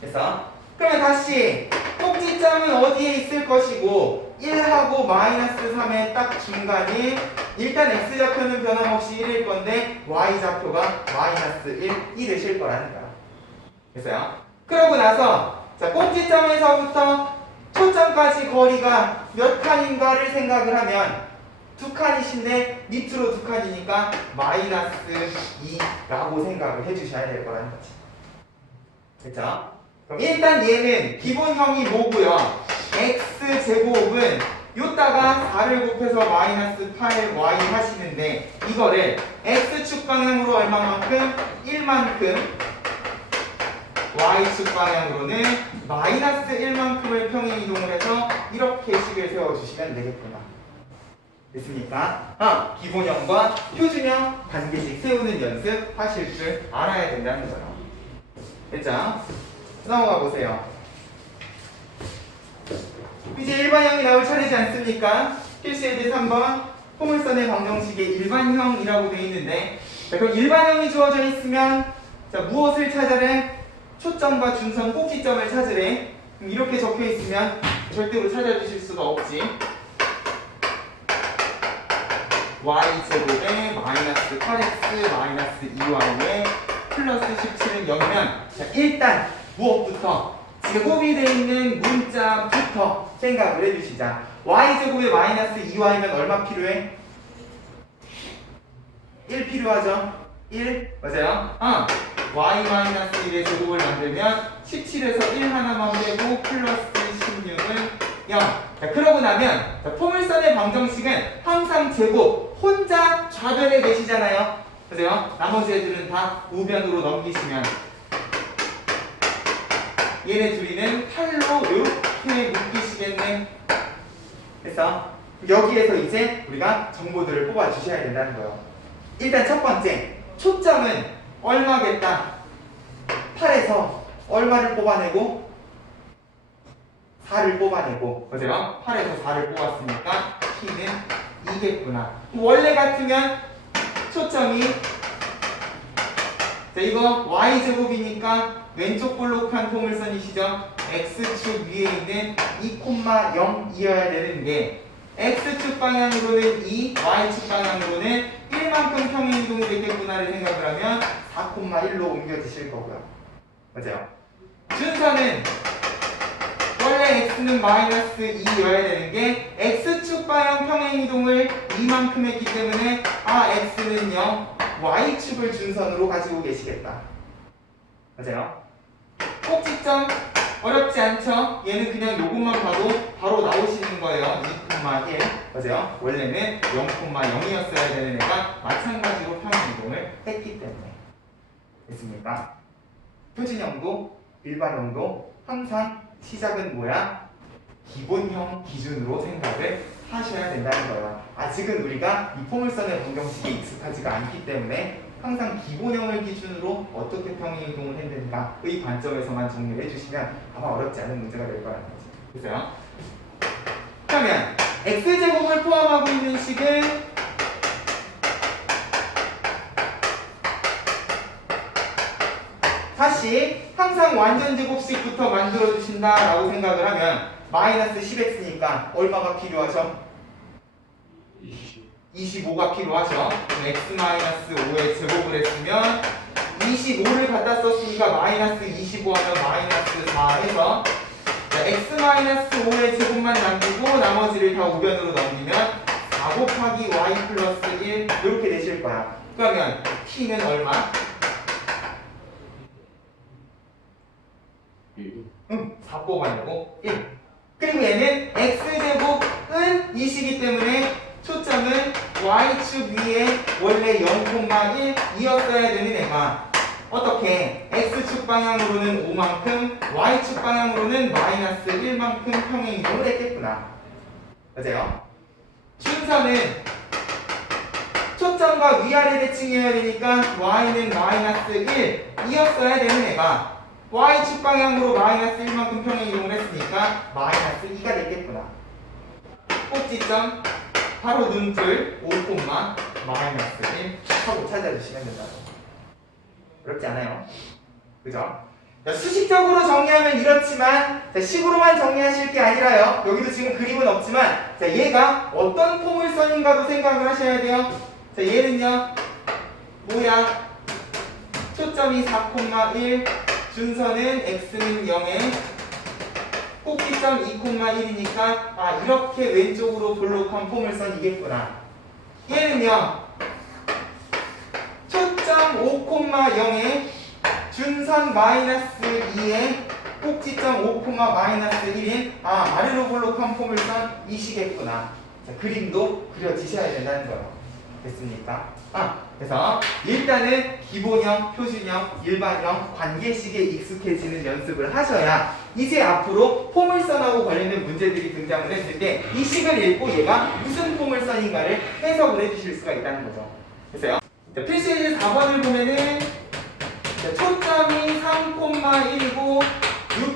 그래서 그러면 다시 꼭지점은 어디에 있을 것이고 1하고 -3의 딱 중간이 일단 x좌표는 변함없이 1일 건데 y좌표가 -1이 되실 거라는 거야. 됐어요? 그러고 나서 자, 꼭지점에서부터 초점까지 거리가 몇 칸인가를 생각을 하면 2칸이신데 밑으로 2칸이니까 -2라고 생각을 해주셔야 될 거라는 거지. 됐죠? 그럼 일단 얘는 기본형이 뭐고요? x제곱은 요따가 4를 곱해서 -8y 하시는데 이거를 x축 방향으로 얼마만큼? 1만큼 y축 방향으로는 -1만큼을 평행 이동을 해서 이렇게 식을 세워주시면 되겠구나. 됐습니까? 기본형과 표준형 반드시 세우는 연습 하실 줄 알아야 된다는 거예요. 됐죠? 넘어가 보세요. 이제 일반형이 나올 차례지 않습니까? 필수예제 3번 포물선의 방정식의 일반형이라고 되어 있는데 자, 그럼 일반형이 주어져 있으면 자, 무엇을 찾아래? 초점과 준선 꼭지점을 찾으래. 그럼 이렇게 적혀 있으면 절대로 찾아주실 수가 없지. y제곱에 -8x -2y에 플러스 17은 0이면 자, 일단 무엇부터? 제곱이 되어 있는 문자부터 생각을 해주시자. y제곱에 -2y면 얼마 필요해? 1 필요하죠? 1 맞아요? y-1의 제곱을 만들면 17에서 1 하나만 빼고 플러스 16은 0. 자, 그러고 나면 자, 포물선의 방정식은 항상 제곱 혼자 좌변에 계시잖아요. 그죠? 나머지 애들은 다 우변으로 넘기시면 얘네 둘이는 팔로 이렇게 묶이시겠네. 그래서 여기에서 이제 우리가 정보들을 뽑아 주셔야 된다는 거예요. 일단 첫 번째 초점은 얼마겠다. 8에서 얼마를 뽑아내고 4를 뽑아내고 그죠? 8에서 4를 뽑았으니까 P는 2겠구나. 원래 같으면 초점이 자, 이거 y제곱이니까 왼쪽 볼록한 포물선이시죠? x축 위에 있는 2,0이어야 되는 게 x축 방향으로는 2, y축 방향으로는 1만큼 평행 이동이 되겠구나를 생각을 하면 4,1로 옮겨지실 거고요. 맞아요? 준선은 원래 x는 -2여야 되는 게 x축 방향 평행 이동을 2만큼 했기 때문에 x는 0, y축을 준선으로 가지고 계시겠다. 맞아요? 꼭지점 어렵지 않죠? 얘는 그냥 요것만 봐도 바로 나오시는 거예요. 2,1 맞아요? 원래는 0,0이었어야 되는 애가 마찬가지로 평행 이동을 했기 때문에. 됐습니까? 표준형도 일반형도 항상 시작은 뭐야? 기본형 기준으로 생각을 하셔야 된다는 거예요. 아직은 우리가 이 포물선의 방정식이 익숙하지가 않기 때문에 항상 기본형을 기준으로 어떻게 평행 이동을 했는가의 관점에서만 정리를 해주시면 아마 어렵지 않은 문제가 될 거라는 거죠. 그래서요. 그러면 x제곱을 포함하고 있는 식은 다시 똑같이 항상 완전 제곱식부터 만들어 주신다라고 생각을 하면 마이너스 10x니까 얼마가 필요하죠? 25가 필요하죠. x-5의 제곱을 했으면 25를 갖다 썼으니까 마이너스 25 하면 마이너스 4 해서 x-5의 제곱만 남기고 나머지를 다 우변으로 넘기면 4 곱하기 y 플러스 1 이렇게 되실 거야. 그러면 t는 얼마? 4 뽑아내고 1. 그리고 얘는 x제곱은 2시기 때문에 초점은 y축 위에 원래 0,1이었어야 되는 애가 어떻게 x축 방향으로는 5만큼 y축 방향으로는 마이너스 1만큼 평행이동을 했겠구나. 맞아요? 순서는 초점과 위아래 대칭이어야 되니까 y는 마이너스 1이었어야 되는 애가 y축 방향으로 마이너스 1만큼 평행이동을 했으니까 마이너스 2가 됐겠구나. 꼭지점 바로 눈뜰 5, 마이너스 1 하고 찾아주시면 된다고. 어렵지 않아요? 그죠? 자, 수식적으로 정리하면 이렇지만 자, 식으로만 정리하실 게 아니라요. 여기도 지금 그림은 없지만 자, 얘가 어떤 포물선인가도 생각을 하셔야 돼요. 자, 얘는요. 뭐야? 초점이 4,1 준선은 x는 0에 꼭지점 2,1이니까 아 이렇게 왼쪽으로 볼록한 포물선이겠구나. 얘는요. 초점 5,0에 준선 마이너스 2에 꼭지점 5, 마이너스 1인 아 아래로 볼록한 포물선 이시겠구나. 자, 그림도 그려지셔야 된다는 거예요. 됐습니까? 그래서 일단은 기본형, 표준형, 일반형, 관계식에 익숙해지는 연습을 하셔야 이제 앞으로 포물선하고 관련된 문제들이 등장을 했을 때 이 식을 읽고 얘가 무슨 포물선인가를 해석을 해주실 수가 있다는 거죠. 됐어요? 필수예제 4번을 보면은 초점이 3,1이고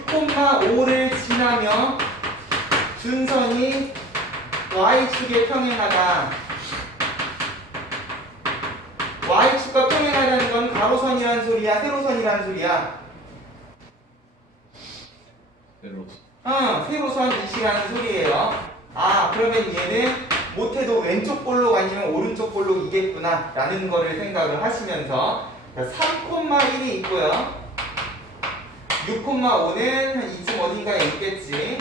6,5를 지나며 준선이 y축에 평행하다. y축과 평행하다는 건 가로선이라는 소리야? 세로선이라는 소리야? 세로선이시라는 소리예요. 그러면 얘는 못해도 왼쪽 볼록 아니면 오른쪽 볼록이겠구나 라는 거를 생각을 하시면서 3,1이 있고요. 6,5는 한 이쯤 어딘가에 있겠지.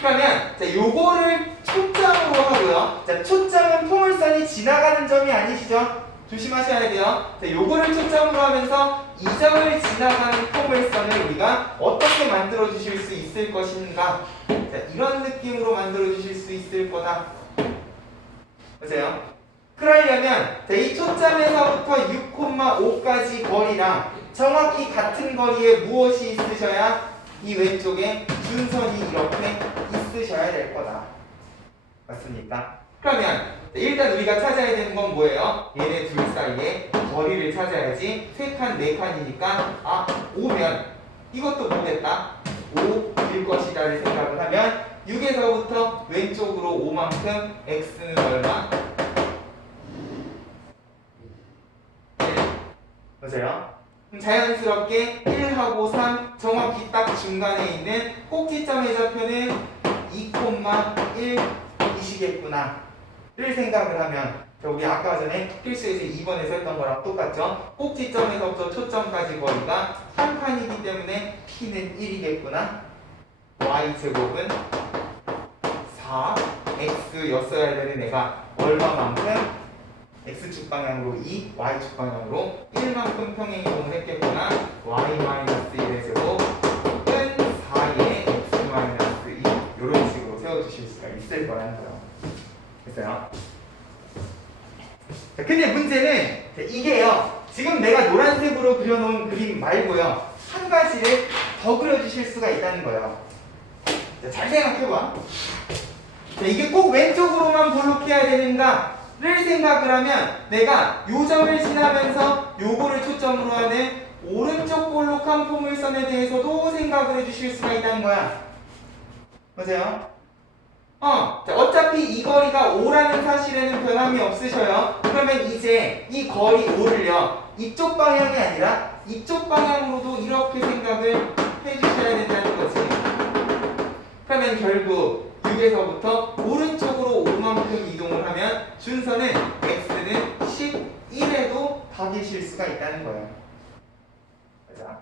그러면 요거를 초점으로 하고요. 자, 초점은 포물선이 지나가는 점이 아니시죠? 조심하셔야 돼요. 자, 요거를 초점으로 하면서 이 점을 지나가는 포물선을 우리가 어떻게 만들어 주실 수 있을 것인가? 자, 이런 느낌으로 만들어 주실 수 있을 거다. 보세요. 그러려면 자, 이 초점에서부터 6,5까지 거리랑 정확히 같은 거리에 무엇이 있으셔야 이 왼쪽에 준선이 이렇게 있으셔야 될 거다. 맞습니까? 그러면 일단 우리가 찾아야 되는 건 뭐예요? 얘네 둘 사이에 거리를 찾아야지. 3칸, 4칸이니까 5면 이것도 뭐겠다? 5일 것이다를 생각을 하면 6에서부터 왼쪽으로 5만큼 x는 얼마? 1. 보세요. 그럼 자연스럽게 1하고 3 정확히 딱 중간에 있는 꼭지점의 좌표는 2,1이시겠구나 를 생각을 하면 우리 아까 전에 필수에서 2번에서 했던 거랑 똑같죠? 꼭지점에서부터 초점까지 거리가 3칸이기 때문에 p는 1이겠구나. y제곱은 4x였어야 되는 애가 얼마만큼? x축 방향으로 2, y축 방향으로 1만큼 평행이동을 했겠구나. y-1의 제곱은 4의 x-2 이런 식으로 세워주실 수가 있을 거라는 거예요. 됐어요? 자, 근데 문제는 이게요. 지금 내가 노란색으로 그려놓은 그림 말고요. 한 가지를 더 그려주실 수가 있다는 거예요. 자, 잘 생각해봐. 자, 이게 꼭 왼쪽으로만 볼록해야 되는가? 를 생각을 하면 내가 요 점을 지나면서 요거를 초점으로 하는 오른쪽 볼록한 포물선에 대해서도 생각을 해주실 수가 있다는 거야. 맞아요? 자, 어차피 이 거리가 5라는 사실에는 변함이 없으셔요. 그러면 이제 이 거리 5를요 이쪽 방향이 아니라 이쪽 방향으로도 이렇게 생각을 해주셔야 된다는 거지. 그러면 결국 6에서부터 오른쪽으로 5만큼 이동을 하면 준선은 x는 11에도 다 계실 수가 있다는 거예요. 맞아?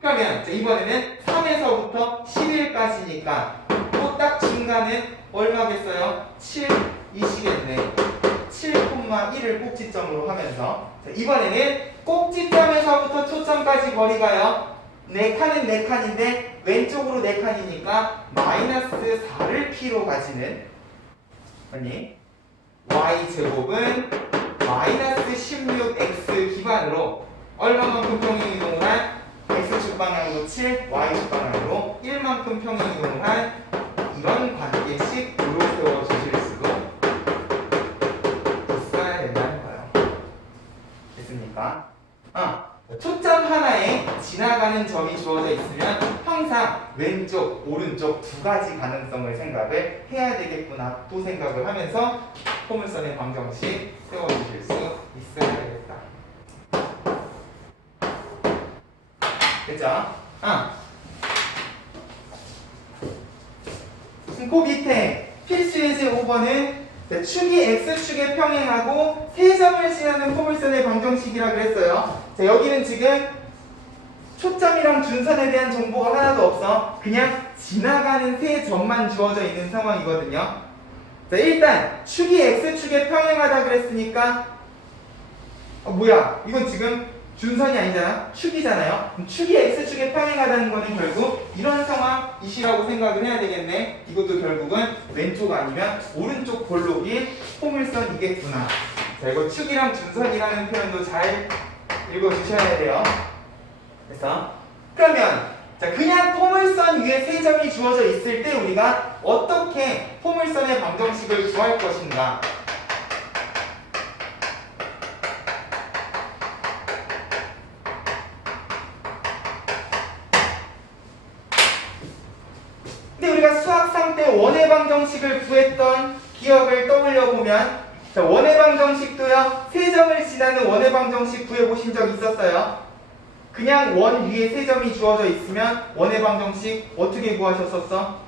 그러면 이번에는 3에서부터 11까지니까 또 딱 중간은 얼마겠어요? 7이시겠네. 7,1을 꼭지점으로 하면서 이번에는 꼭지점에서부터 초점까지 거리가요. 4칸은 4칸인데 왼쪽으로 4칸이니까 마이너스 4를 P로 가지는 아니 Y제곱은 마이너스 16X 기반으로 얼마만큼 평행 이동을 한 X축 방향으로 7, Y축 방향으로 1만큼 평행 이동을 한 이런 관계식으로 세워주실 수도 있어야 된다는 거예요. 됐습니까? 초점 하나에 지나가는 점이 주어져 있으면 항상 왼쪽, 오른쪽 두 가지 가능성을 생각을 해야 되겠구나 또 생각을 하면서 포물선의 방정식 세워주실 수 있어야 되겠다. 됐죠? 그 밑에 필수예제 5번은 축이 X축에 평행하고 세 점을 지나는 포물선의 방정식이라 그랬어요. 자, 여기는 지금 초점이랑 준선에 대한 정보가 하나도 없어. 그냥 지나가는 세 점만 주어져 있는 상황이거든요. 자, 일단 축이 X축에 평행하다 그랬으니까 뭐야? 이건 지금 준선이 아니잖아. 축이잖아요. 그럼 축이 X축에 평행하다는 거는 결국 이런 상황이시라고 생각을 해야 되겠네. 이것도 결국은 왼쪽 아니면 오른쪽 볼록이 포물선이겠구나. 자, 이거 축이랑 준선이라는 표현도 잘 읽어주셔야 돼요. 그래서 그러면 자, 그냥 포물선 위에 세 점이 주어져 있을 때 우리가 어떻게 포물선의 방정식을 구할 것인가? 근데 우리가 수학상 때 원의 방정식을 구했던 기억을 떠올려보면 자, 원의 방정식도요. 세 점을 지나는 원의 방정식 구해보신 적 있었어요? 그냥 원 위에 세 점이 주어져 있으면 원의 방정식 어떻게 구하셨었어?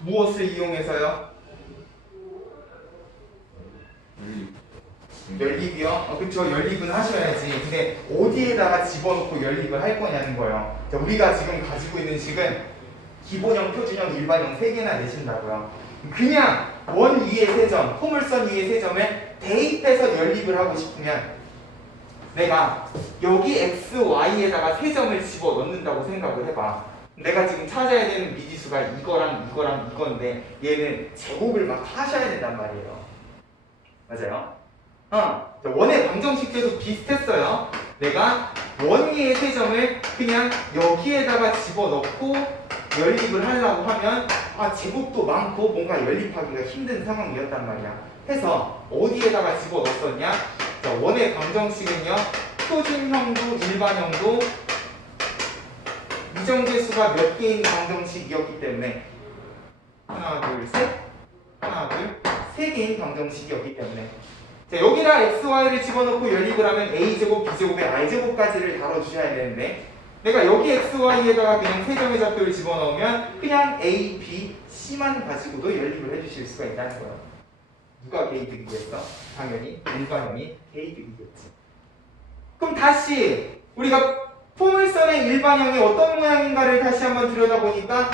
무엇을 이용해서요? 연립이요? 그쵸, 연립은 하셔야지. 근데 어디에다가 집어넣고 연립을 할 거냐는 거예요. 자, 우리가 지금 가지고 있는 식은 기본형, 표준형, 일반형 3개나 내신다고요. 그냥 원 위에 세 점, 포물선 위에 세 점을 대입해서 연립을 하고 싶으면 내가 여기 x, y에다가 세 점을 집어넣는다고 생각을 해봐. 내가 지금 찾아야 되는 미지수가 이거랑 이거랑 이건데 얘는 제곱을 막 하셔야 된단 말이에요. 맞아요? 원의 방정식 때도 비슷했어요. 내가 원 위의 세 점을 그냥 여기에다가 집어넣고 연립을 하려고 하면 제곱도 많고 뭔가 연립하기가 힘든 상황이었단 말이야. 해서 어디에다가 집어넣었냐? 자, 원의 방정식은요. 표준형도 일반형도 이정계수가 몇 개인 방정식이었기 때문에 하나, 둘, 셋, 하나, 둘, 세 개인 방정식이었기 때문에 자, 여기다 x, y를 집어넣고 연립을 하면 a제곱, b제곱에 i제곱까지를 다뤄주셔야 되는데 내가 여기 x, y에다가 그냥 세 점의 좌표를 집어넣으면 그냥 a, b, c만 가지고도 연립을 해주실 수가 있다는 거예요. 누가 개이득이겠어? 당연히 일반형이 개이득이겠지. 그럼 다시 우리가 포물선의 일반형이 어떤 모양인가를 다시 한번 들여다보니까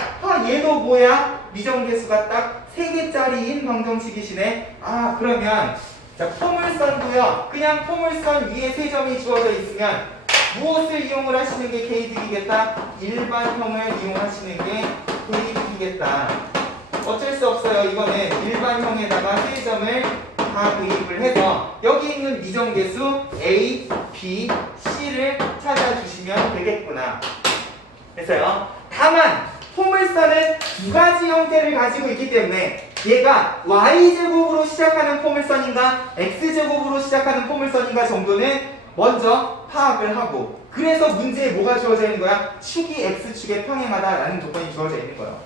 얘도 뭐야? 미정계수가 딱 3개짜리인 방정식이시네. 그러면 자, 포물선도요. 그냥 포물선 위에 세 점이 주어져 있으면 무엇을 이용을 하시는 게 개이득이겠다? 일반형을 이용하시는 게 개이득이겠다. 어쩔 수 없어요. 이거는 일반형에다가 세 점을 다 대입을 해서 여기 있는 미정계수 A, B, C를 찾아주시면 되겠구나. 그래서요. 다만 포물선은 두 가지 형태를 가지고 있기 때문에 얘가 Y제곱으로 시작하는 포물선인가 X제곱으로 시작하는 포물선인가 정도는 먼저 파악을 하고 그래서 문제에 뭐가 주어져 있는 거야? 축이 X축에 평행하다라는 조건이 주어져 있는 거예요.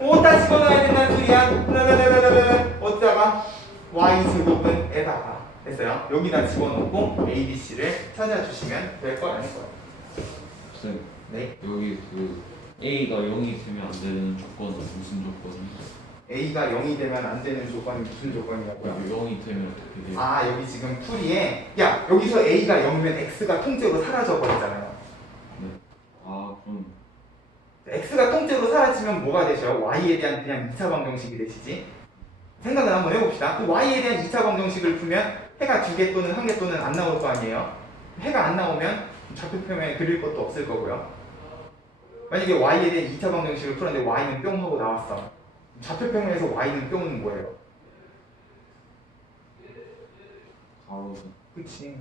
어디다 집어넣어야 된다는 소리야? 어디다가? y제곱은 에다가 됐어요? 여기다 집어넣고 a, b, c를 찾아주시면 될 거라는 거예요. 쌤, 네. 여기 그 A가 0이 되면 안 되는 조건은 무슨 조건이죠? a가 0이 되면 안 되는 조건이 무슨 조건이라고요? 0이 되면 어떻게 돼요? 아, 여기 지금 풀이에 야, 여기서 a가 0이면 x가 통째로 사라져 버리잖아요. 네. 아, 그럼 x가 통째로 사라지면 뭐가 되죠? y에 대한 그냥 2차 방정식이 되시지? 생각을 한번 해봅시다. 그 y에 대한 2차 방정식을 풀면 해가 2개 또는 1개 또는 안 나올 거 아니에요? 해가 안 나오면 좌표표면에 그릴 것도 없을 거고요. 만약에 y에 대한 2차 방정식을 풀었는데 y는 뿅 하고 나왔어. 좌표표면에서 y는 뿅은 뭐예요? 가로선. 그치.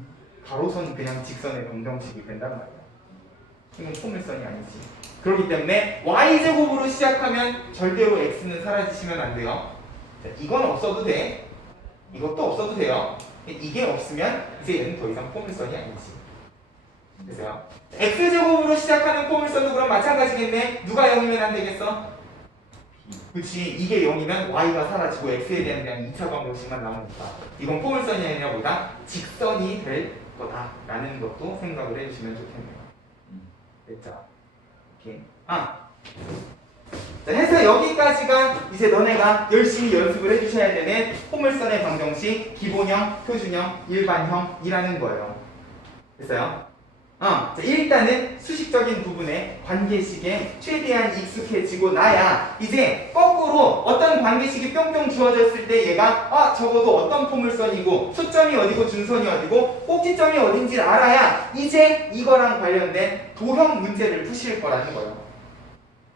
가로선 그냥 직선의 방정식이 된단 말이야. 이건 포물선이 아니지. 그렇기 때문에 y제곱으로 시작하면 절대로 x는 사라지시면 안 돼요. 자, 이건 없어도 돼. 이것도 없어도 돼요. 이게 없으면 이제 얘는 더 이상 포물선이 아니지. 그래서요. x제곱으로 시작하는 포물선도 그럼 마찬가지겠네. 누가 0이면 안 되겠어? 그치. 이게 0이면 y가 사라지고 x에 대한 그냥 2차 방정식만 나오니까 이건 포물선이 아니라 보다 직선이 될 거다라는 것도 생각을 해주시면 좋겠네요. 됐죠? 오케이. 자, 해서 여기까지가 이제 너네가 열심히 연습을 해주셔야 되는 포물선의 방정식, 기본형, 표준형, 일반형이라는 거예요. 됐어요? 자, 일단은 수식적인 부분에 관계식에 최대한 익숙해지고 나야 이제 거꾸로 어떤 관계식이 뿅뿅 주어졌을 때 얘가 적어도 어떤 포물선이고 초점이 어디고 준선이 어디고 꼭지점이 어딘지를 알아야 이제 이거랑 관련된 도형 문제를 푸실 거라는 거예요.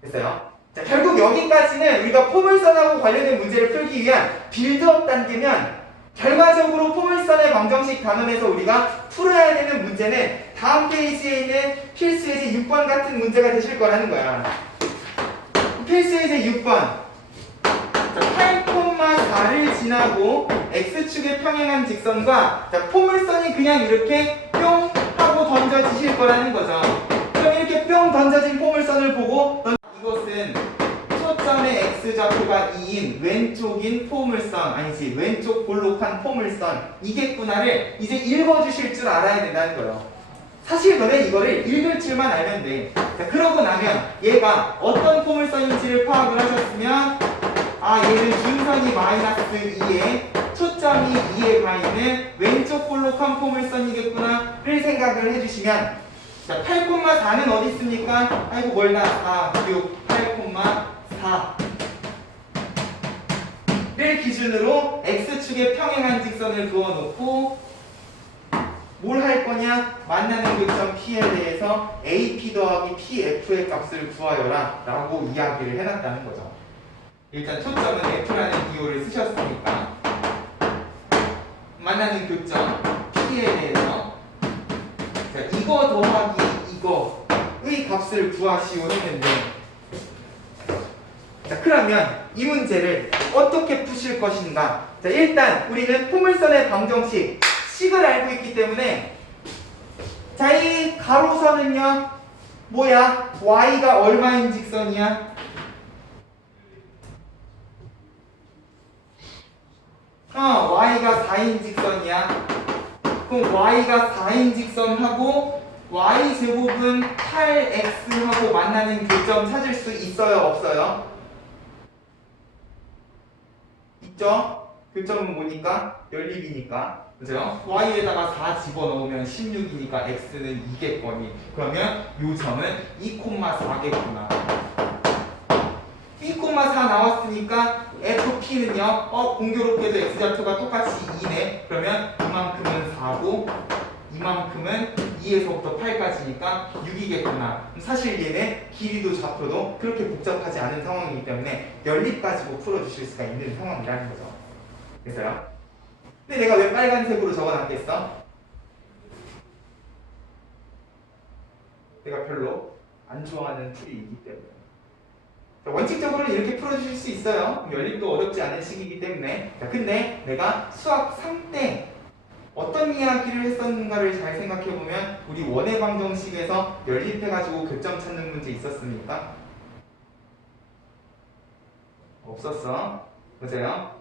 됐어요? 자, 결국 여기까지는 우리가 포물선하고 관련된 문제를 풀기 위한 빌드업 단계면 결과적으로 포물선의 방정식 단원에서 우리가 풀어야 되는 문제는 다음 페이지에 있는 필수 예제 6번 같은 문제가 되실 거라는 거야. 필수 예제 6번. 8,4를 지나고 x축에 평행한 직선과 포물선이 그냥 이렇게 뿅 하고 던져지실 거라는 거죠. 그럼 이렇게 뿅 던져진 포물선을 보고 이것은 초점의 x좌표가 2인 왼쪽인 포물선 아니지 왼쪽 볼록한 포물선 이겠구나를 이제 읽어주실 줄 알아야 된다는 거예요. 사실 너네 이거를 읽을 줄만 알면 돼. 자, 그러고 나면 얘가 어떤 포물선인지를 파악을 하셨으면 얘는 준선이 마이너스 2에 초점이 2에 가 있는 왼쪽 볼록한 포물선이겠구나를 생각을 해주시면 자, 8,4는 어디 있습니까? 아이고 멀다. 4, 6, 8,4를 기준으로 x축에 평행한 직선을 그어놓고 뭘 할 거냐? 만나는 교점 P에 대해서 AP 더하기 PF의 값을 구하여라 라고 이야기를 해놨다는 거죠. 일단 초점은 F라는 기호를 쓰셨으니까 만나는 교점 P에 대해서 자, 이거 더하기 이거의 값을 구하시오 했는데 자, 그러면 이 문제를 어떻게 푸실 것인가? 자, 일단 우리는 포물선의 방정식 식을 알고 있기 때문에 자, 이 가로선은요 뭐야? y가 얼마인 직선이야? y가 4인 직선이야. 그럼 y가 4인 직선하고 y제곱은 8x하고 만나는 교점 찾을 수 있어요? 없어요? 있죠? 교점은 뭐니까? 연립이니까. 그죠? y에다가 4 집어넣으면 16이니까 x는 2겠거니. 그러면 요 점은 2,4겠구나. 2,4 나왔으니까 FP는요, 공교롭게도 x좌표가 똑같이 2네. 그러면 이만큼은 4고, 이만큼은 2에서부터 8까지니까 6이겠구나. 사실 얘는 길이도 좌표도 그렇게 복잡하지 않은 상황이기 때문에 연립 가지고 풀어주실 수가 있는 상황이라는 거죠. 됐어요? 근데 내가 왜 빨간색으로 적어놨겠어? 내가 별로 안 좋아하는 풀이이기 때문에. 원칙적으로는 이렇게 풀어주실 수 있어요. 연립도 어렵지 않은 식이기 때문에. 자, 근데 내가 수학 3때 어떤 이야기를 했었는가를 잘 생각해보면 우리 원의 방정식에서 연립해가지고 교점 찾는 문제 있었습니까? 없었어. 맞아요?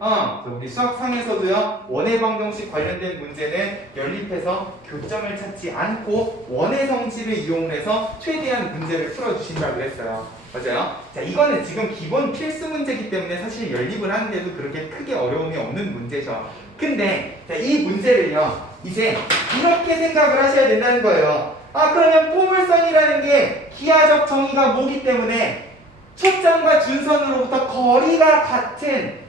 우리 수학상에서도요, 원의 방정식 관련된 문제는 연립해서 교점을 찾지 않고 원의 성질을 이용해서 최대한 문제를 풀어주신다고 그랬어요. 맞아요? 자, 이거는 지금 기본 필수 문제이기 때문에 사실 연립을 하는데도 그렇게 크게 어려움이 없는 문제죠. 근데 자, 이 문제를요, 이제 이렇게 생각을 하셔야 된다는 거예요. 그러면 포물선이라는 게 기하적 정의가 뭐기 때문에 초점과 준선으로부터 거리가 같은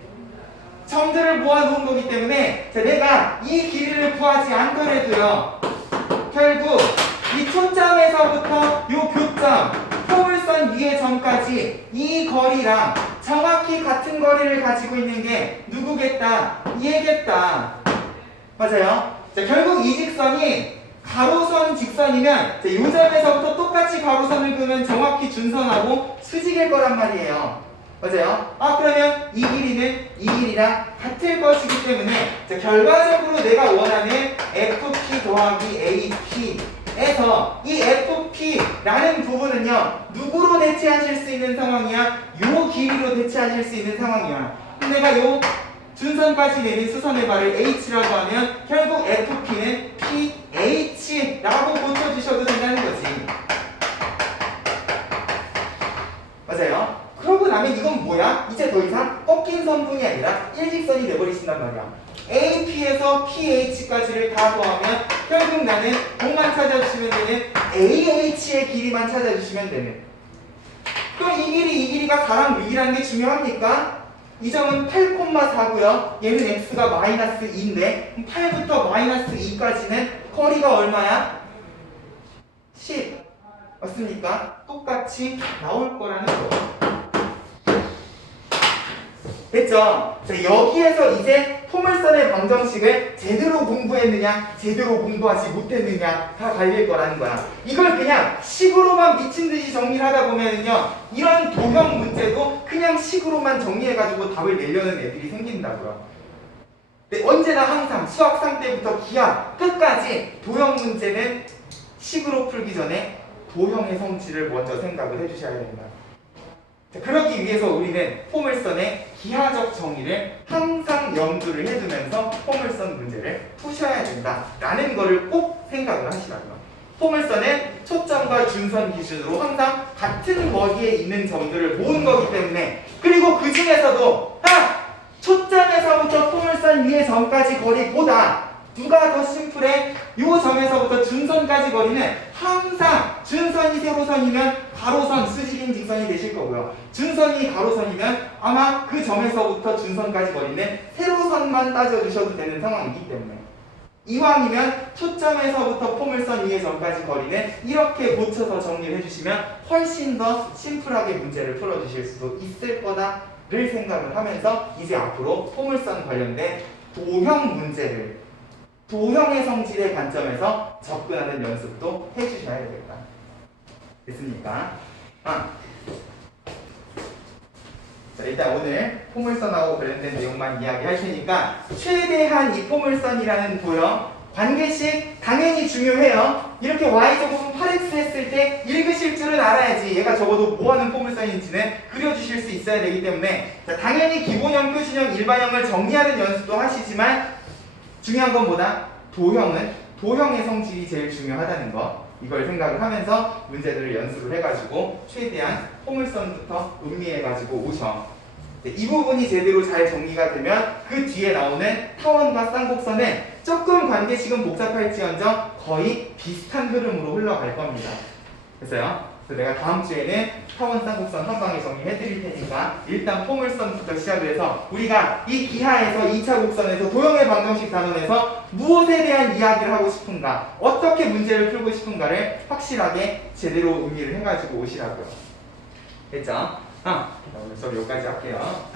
점들을 모아놓은 거기 때문에 자, 내가 이 길이를 구하지 않더라도요, 결국 이 초점에서부터 요 교점, 포물선 위의 점까지 이 거리랑 정확히 같은 거리를 가지고 있는 게 누구겠다? 얘겠다. 맞아요? 자, 결국 이 직선이 가로선 직선이면 자, 요 점에서부터 똑같이 가로선을 그으면 정확히 준선하고 수직일 거란 말이에요. 맞아요? 그러면 이 길이는 이 길이랑 같을 것이기 때문에 자, 결과적으로 내가 원하는 FP 더하기 AP에서 이 FP라는 부분은요, 누구로 대체하실 수 있는 상황이야? 요 길이로 대체하실 수 있는 상황이야. 내가 요 준선까지 내린 수선의 발을 H라고 하면 결국 FP는 PH라고 고쳐주셔도 된다는 거지. 맞아요? 그러고 나면 이건 뭐야? 이제 더 이상 꺾인 선분이 아니라 일직선이 돼버리신단 말이야. AP에서 PH까지를 다 더하면 결국 나는 뭐만 찾아주시면 되는 AH의 길이만 찾아주시면 되는. 그럼 이 길이가 4랑 6이라는 게 중요합니까? 이 점은 8,4고요. 얘는 x가 마이너스 2인데 8부터 마이너스 2까지는 거리가 얼마야? 10. 맞습니까? 똑같이 나올 거라는 거. 됐죠? 자, 여기에서 이제 포물선의 방정식을 제대로 공부했느냐, 제대로 공부하지 못했느냐 다 갈릴 거라는 거야. 이걸 그냥 식으로만 미친 듯이 정리를 하다 보면은요, 이런 도형 문제도 그냥 식으로만 정리해가지고 답을 내려는 애들이 생긴다고요. 근데 언제나 항상 수학상 때부터 기하 끝까지 도형 문제는 식으로 풀기 전에 도형의 성질을 먼저 생각을 해주셔야 됩니다. 자, 그러기 위해서 우리는 포물선의 기하적 정의를 항상 염두를 해두면서 포물선 문제를 푸셔야 된다라는 거를 꼭 생각을 하시라고요. 포물선은 초점과 준선 기준으로 항상 같은 거리에 있는 점들을 모은 거기 때문에, 그리고 그 중에서도 초점에서부터 포물선 위의 점까지 거리보다 누가 더 심플해? 요 점에서부터 준선까지 거리는 항상 준선이 세로선이면 가로선 수직인 직선이 되실 거고요. 준선이 가로선이면 아마 그 점에서부터 준선까지 거리는 세로선만 따져주셔도 되는 상황이기 때문에, 이왕이면 초점에서부터 포물선 위의 점까지 거리는 이렇게 고쳐서 정리를 해주시면 훨씬 더 심플하게 문제를 풀어주실 수도 있을 거다를 생각을 하면서 이제 앞으로 포물선 관련된 도형 문제를 도형의 성질의 관점에서 접근하는 연습도 해주셔야 되겠다. 됐습니까? 자, 일단 오늘 포물선하고 관련된 내용만 이야기할 테니까 최대한 이 포물선이라는 도형 관계식 당연히 중요해요. 이렇게 y제곱은 8x 했을 때 읽으실 줄은 알아야지 얘가 적어도 뭐하는 포물선인지는 그려주실 수 있어야 되기 때문에 자, 당연히 기본형, 표준형, 일반형을 정리하는 연습도 하시지만 중요한 건 뭐다? 도형은 도형의 성질이 제일 중요하다는 거, 이걸 생각을 하면서 문제들을 연습을 해가지고 최대한 포물선부터 음미해가지고 오셔. 이 부분이 제대로 잘 정리가 되면 그 뒤에 나오는 타원과 쌍곡선은 조금 관계식은 복잡할지언정 거의 비슷한 흐름으로 흘러갈 겁니다. 됐어요? 그래서 내가 다음 주에는 타원 쌍곡선 한 방에 정리해 드릴 테니까 일단 포물선부터 시작을 해서 우리가 이 기하에서 2차 곡선에서 도형의 방정식 단원에서 무엇에 대한 이야기를 하고 싶은가, 어떻게 문제를 풀고 싶은가를 확실하게 제대로 음미를 해가지고 오시라고요. 됐죠? 오늘 수업 여기까지 할게요.